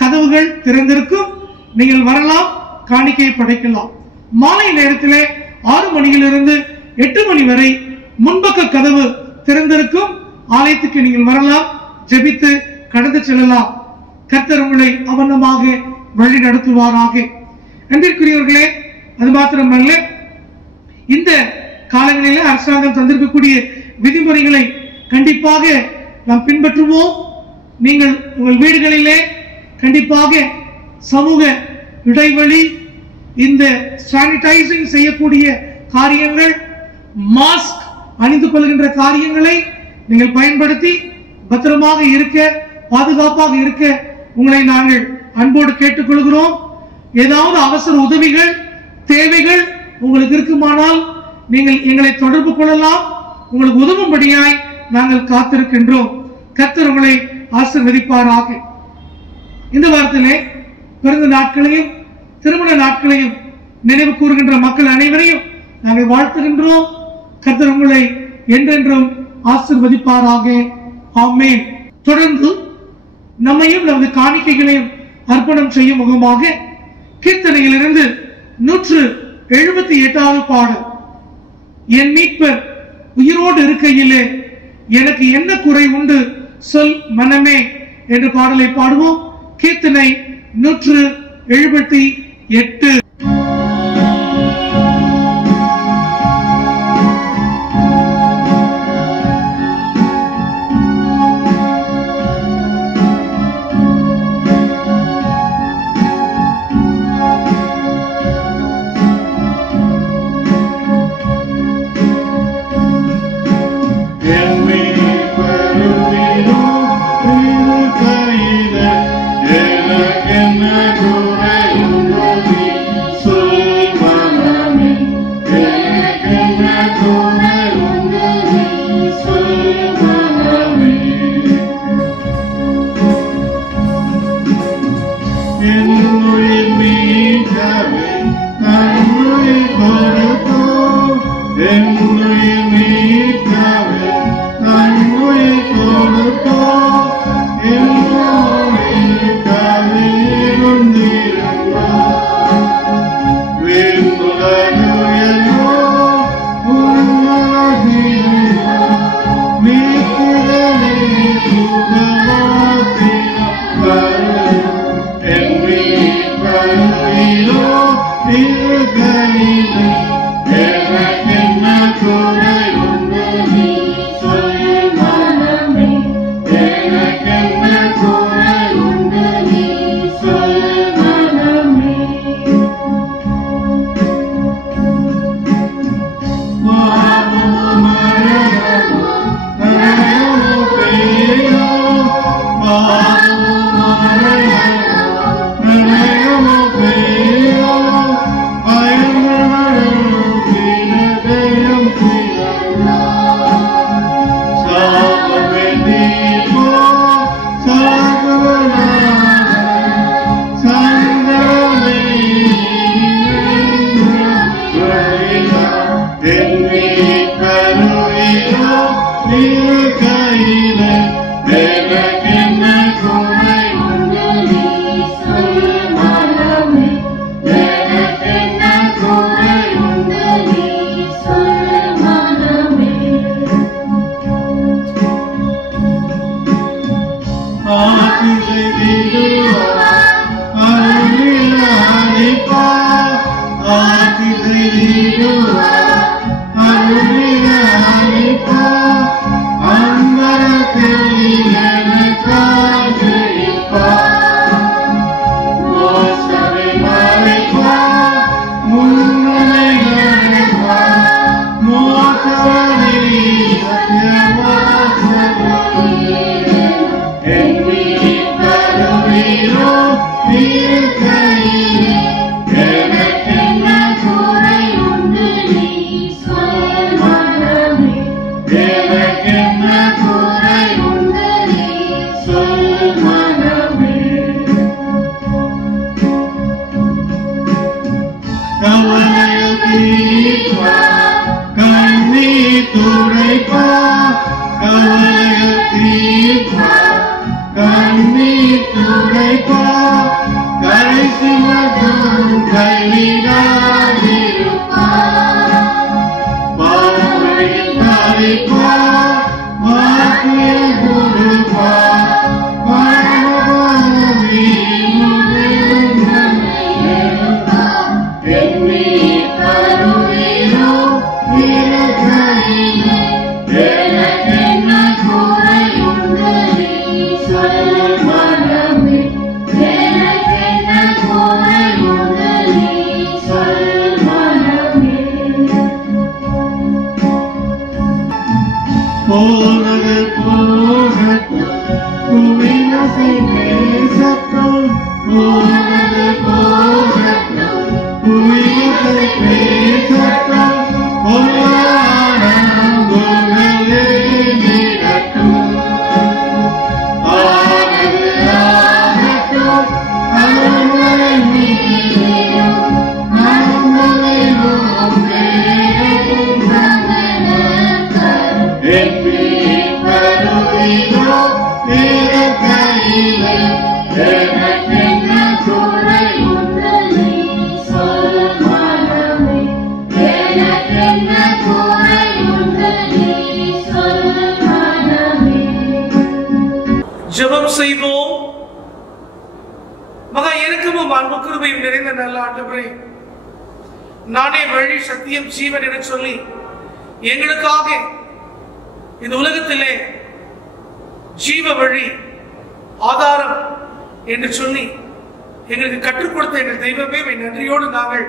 கதவுகள் திறந்திருக்கும். நீங்கள் வரலாம், காணிக்கை படைக்கலாம். மாலை நேரத்திலே 6 மணியிலிருந்து 8 மணி வரை முன்பக்க கதவு திறந்திருக்கும். ஆலயத்துக்கு நீங்கள் வரலாம், ஜெபித்து கடந்து செல்லலாம். கர்த்தர் உங்களை அவனமாக வழி நடத்துவாராக. அன்பிற்குரியவர்களே, அது மாத்திரமல்ல, இந்த காலங்களில் அரசாங்கம் தந்திருக்கக்கூடிய விதிமுறைகளை கண்டிப்பாக நாம் பின்பற்றுவோம். நீங்கள் உங்கள் வீடுகளிலே கண்டிப்பாக சமூக இடைவெளி, இந்த சானிடைசிங் செய்யக்கூடிய காரியங்கள், மாஸ்க் அணிந்து கொள்கின்ற காரியங்களை நீங்கள் பயன்படுத்தி பத்திரமாக இருக்க, பாதுகாப்பாக இருக்க உங்களை நாங்கள் அன்போடு கேட்டுக்கொள்கிறோம். ஏதாவது அவசர உதவிகள், தேவைகள் உங்களுக்கு இருக்குமானால் நீங்கள் எங்களை தொடர்பு கொள்ளலாம். உங்களுக்கு உதவும்படியாய் நாங்கள் காத்திருக்கின்றோம். கர்த்தர் உங்களை ஆசீர்வதிப்பாராக. இந்த வாரத்திலே பிறந்த நாட்களையும் திருமண நாட்களையும் நினைவு கூறுகின்ற மக்கள் அனைவரையும் நாங்கள் வாழ்த்துகின்றோம். கர்த்தர் உங்களை என்றென்றும் ஆசீர்வதிப்பாராக. ஆமென். தொடர்ந்து நம்மையும் நமது காணிக்கைகளையும் அர்ப்பணம் செய்யும் முகமாக கீர்த்தனையிலிருந்து 178வது பாடல், என் மீட்பர் உயிரோடு இருக்கையிலே எனக்கு என்ன குறை உண்டு சொல் மனமே என்ற பாடலை பாடுவோம். கீர்த்தனை 178. Thank you. ஜெபம் செய்வோம். மகா இரக்கமும் அன்பு கிருபையும் நிறைந்த நல்ல ஆண்டவரே, நானே வழி சத்தியம் ஜீவன் என சொல்லி எங்களுக்காக இந்த உலகத்திலே ஜீவ வழி ஆதாரம் என்று சொல்லி எங்களுக்கு கற்றுக் கொடுத்த எங்கள் தெய்வமே நன்றியோடு நாங்கள்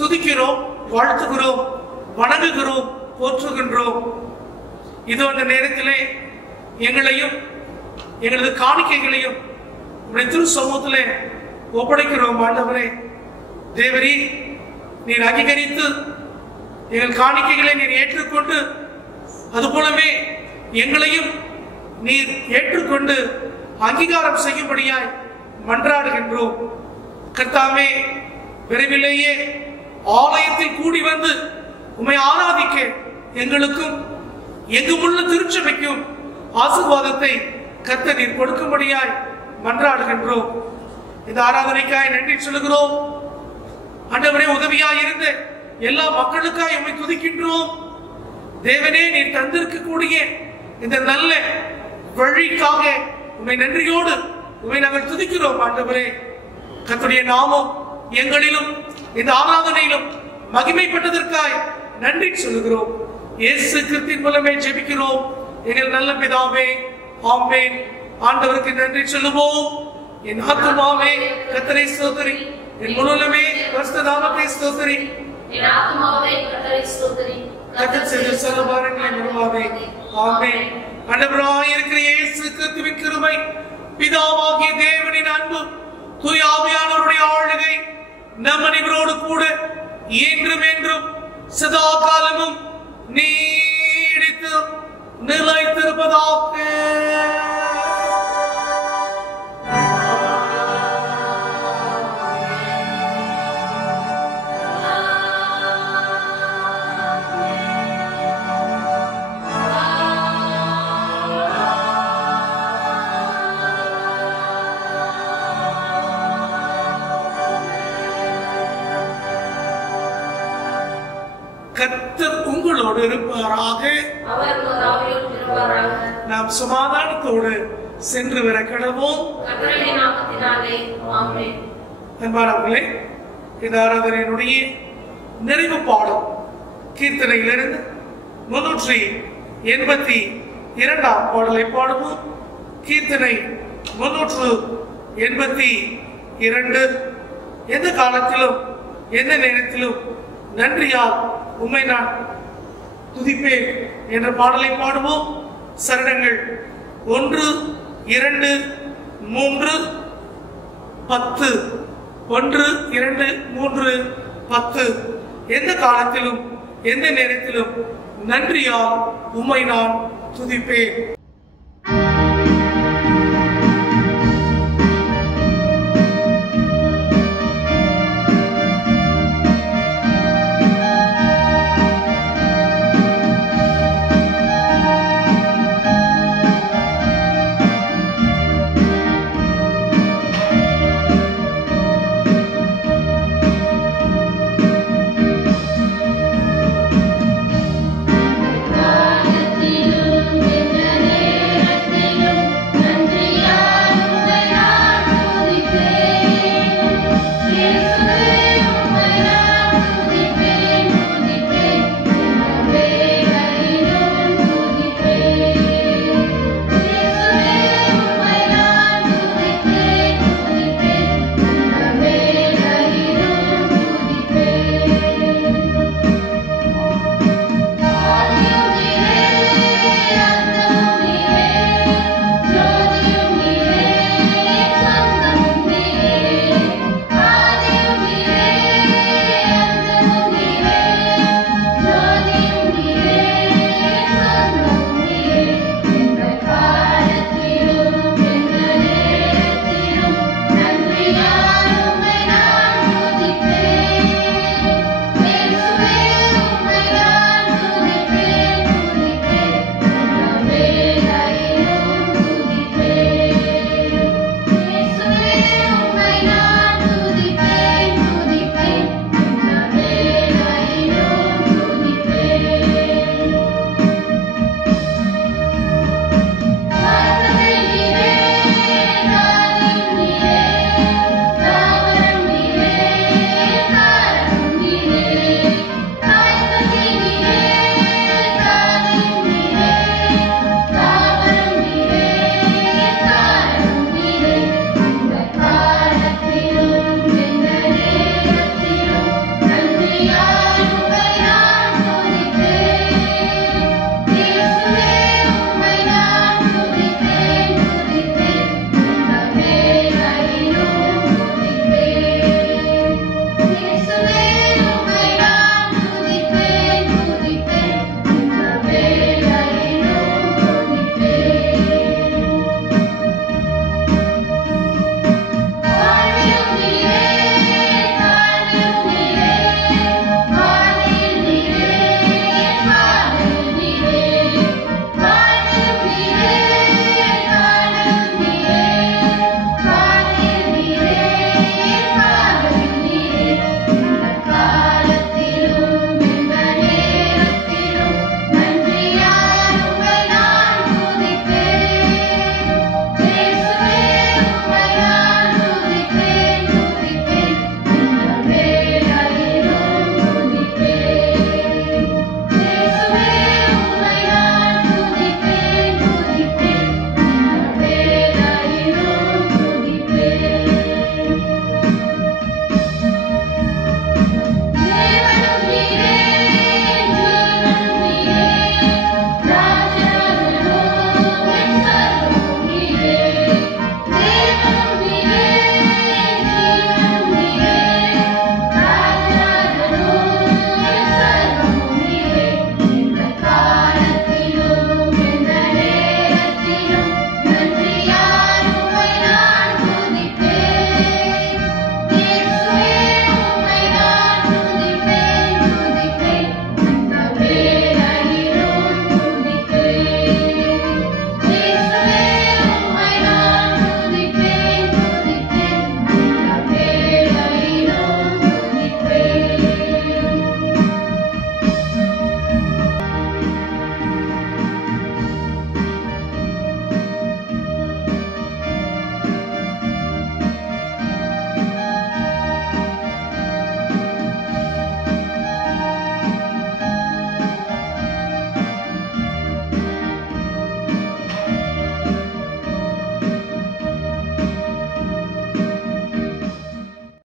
துதிக்கிறோம், வாழ்த்துகிறோம், வணங்குகிறோம், போற்றுகின்றோம். இது அந்த நேரத்திலே எங்களையும் எங்களது காணிக்கைகளையும் உடைய திரு சமூகத்திலே ஒப்படைக்கிறோம். ஆண்டவரே தேவரே, நீர் அங்கீகரித்து எங்கள் காணிக்கைகளை நீர் ஏற்றுக்கொண்டு அது போலவே எங்களையும் நீர் ஏற்றுக்கொண்டு அங்கீகாரம் செய்யும்படியாய் மன்றாடுகின்றோம். கர்த்தாவே, விரைவிலேயே ஆலயத்தில் கூடி வந்து உம்மை ஆராதிக்க எங்களுக்கும் எங்குமுள்ள திருச்சபைக்கும் ஆசீர்வாதத்தை கர்த்தர் நீர் கொடுக்கும்படியாய் மன்றாடுகின்றோம். இந்த ஆராதனைக்காய் நன்றி சொல்லுகிறோம். ஆண்டவரே, உதவியாய் இருந்து எல்லா மக்களுக்காய் உம்மை துதிக்கின்றோம். தேவனே, நீர் தந்திருக்கக்கூடிய இந்த நல்ல வழிக்காக உம்மை நன்றியோடு உம்மை நாங்கள் துதிக்கிறோம். ஆண்டவரே, கர்த்தருடைய நாமம் எங்களிலும் இந்த ஆராதனையிலும் மகிமைப்பட்டதற்காய் நன்றி சொல்லுகிறோம். இயேசு கிறிஸ்துவின் மூலமே ஜெபிக்கிறோம் எங்கள் நல்ல பிதாவே, ஆமென். ஆண்டவருக்கு நன்றி சொல்லுவோம். என் ஆத்துமாவே கர்த்தரை ஸ்தோத்திரி, என் முழுவதுமே பரிசுத்த நாமத்தை ஸ்தோத்திரி. என் ஆத்துமாவே கர்த்தரை ஸ்தோத்திரி, கர்த்தர் செய்த சகல பாரங்களை மறவாதே. ஆமென். ஆண்டவராய் இருக்கிற இயேசு கிறிஸ்துவின் கிருபை, பிதாவாகிய தேவனின் அன்பு, தூய ஆவியானவருடைய ஆளுகை நம் அனைவரோடு கூட என்றும் என்றும் சதா காலமும் நீடித்து நிலைத்திருப்பதாக. கர்த்தர் உங்களோடு இருப்பாராக. அவர் உமது ஆவியோடு இருப்பாராக. நாம் சமாதானத்தோடு சென்று வர கடவோம். கர்த்தருடைய நாமத்தினாலே ஆமென். அன்பானவர்களே, இந்த ஆராதனையினுடைய நிறைவு பாடம் கீர்த்தனையிலிருந்து 387 2ஆம் பாடலை பாடுவோம். கீர்த்தனை 382. எந்த காலத்திலும் எந்த நேரத்திலும் நன்றியால் உம்மை நான் துதிப்பேன் என்ற பாடலை பாடுவோம். சரணங்கள் 1, 2, 3, 10. 1, 2, 3, 10. எந்த காலத்திலும் எந்த நேரத்திலும் நன்றியால் உம்மை நான் துதிப்பேன்.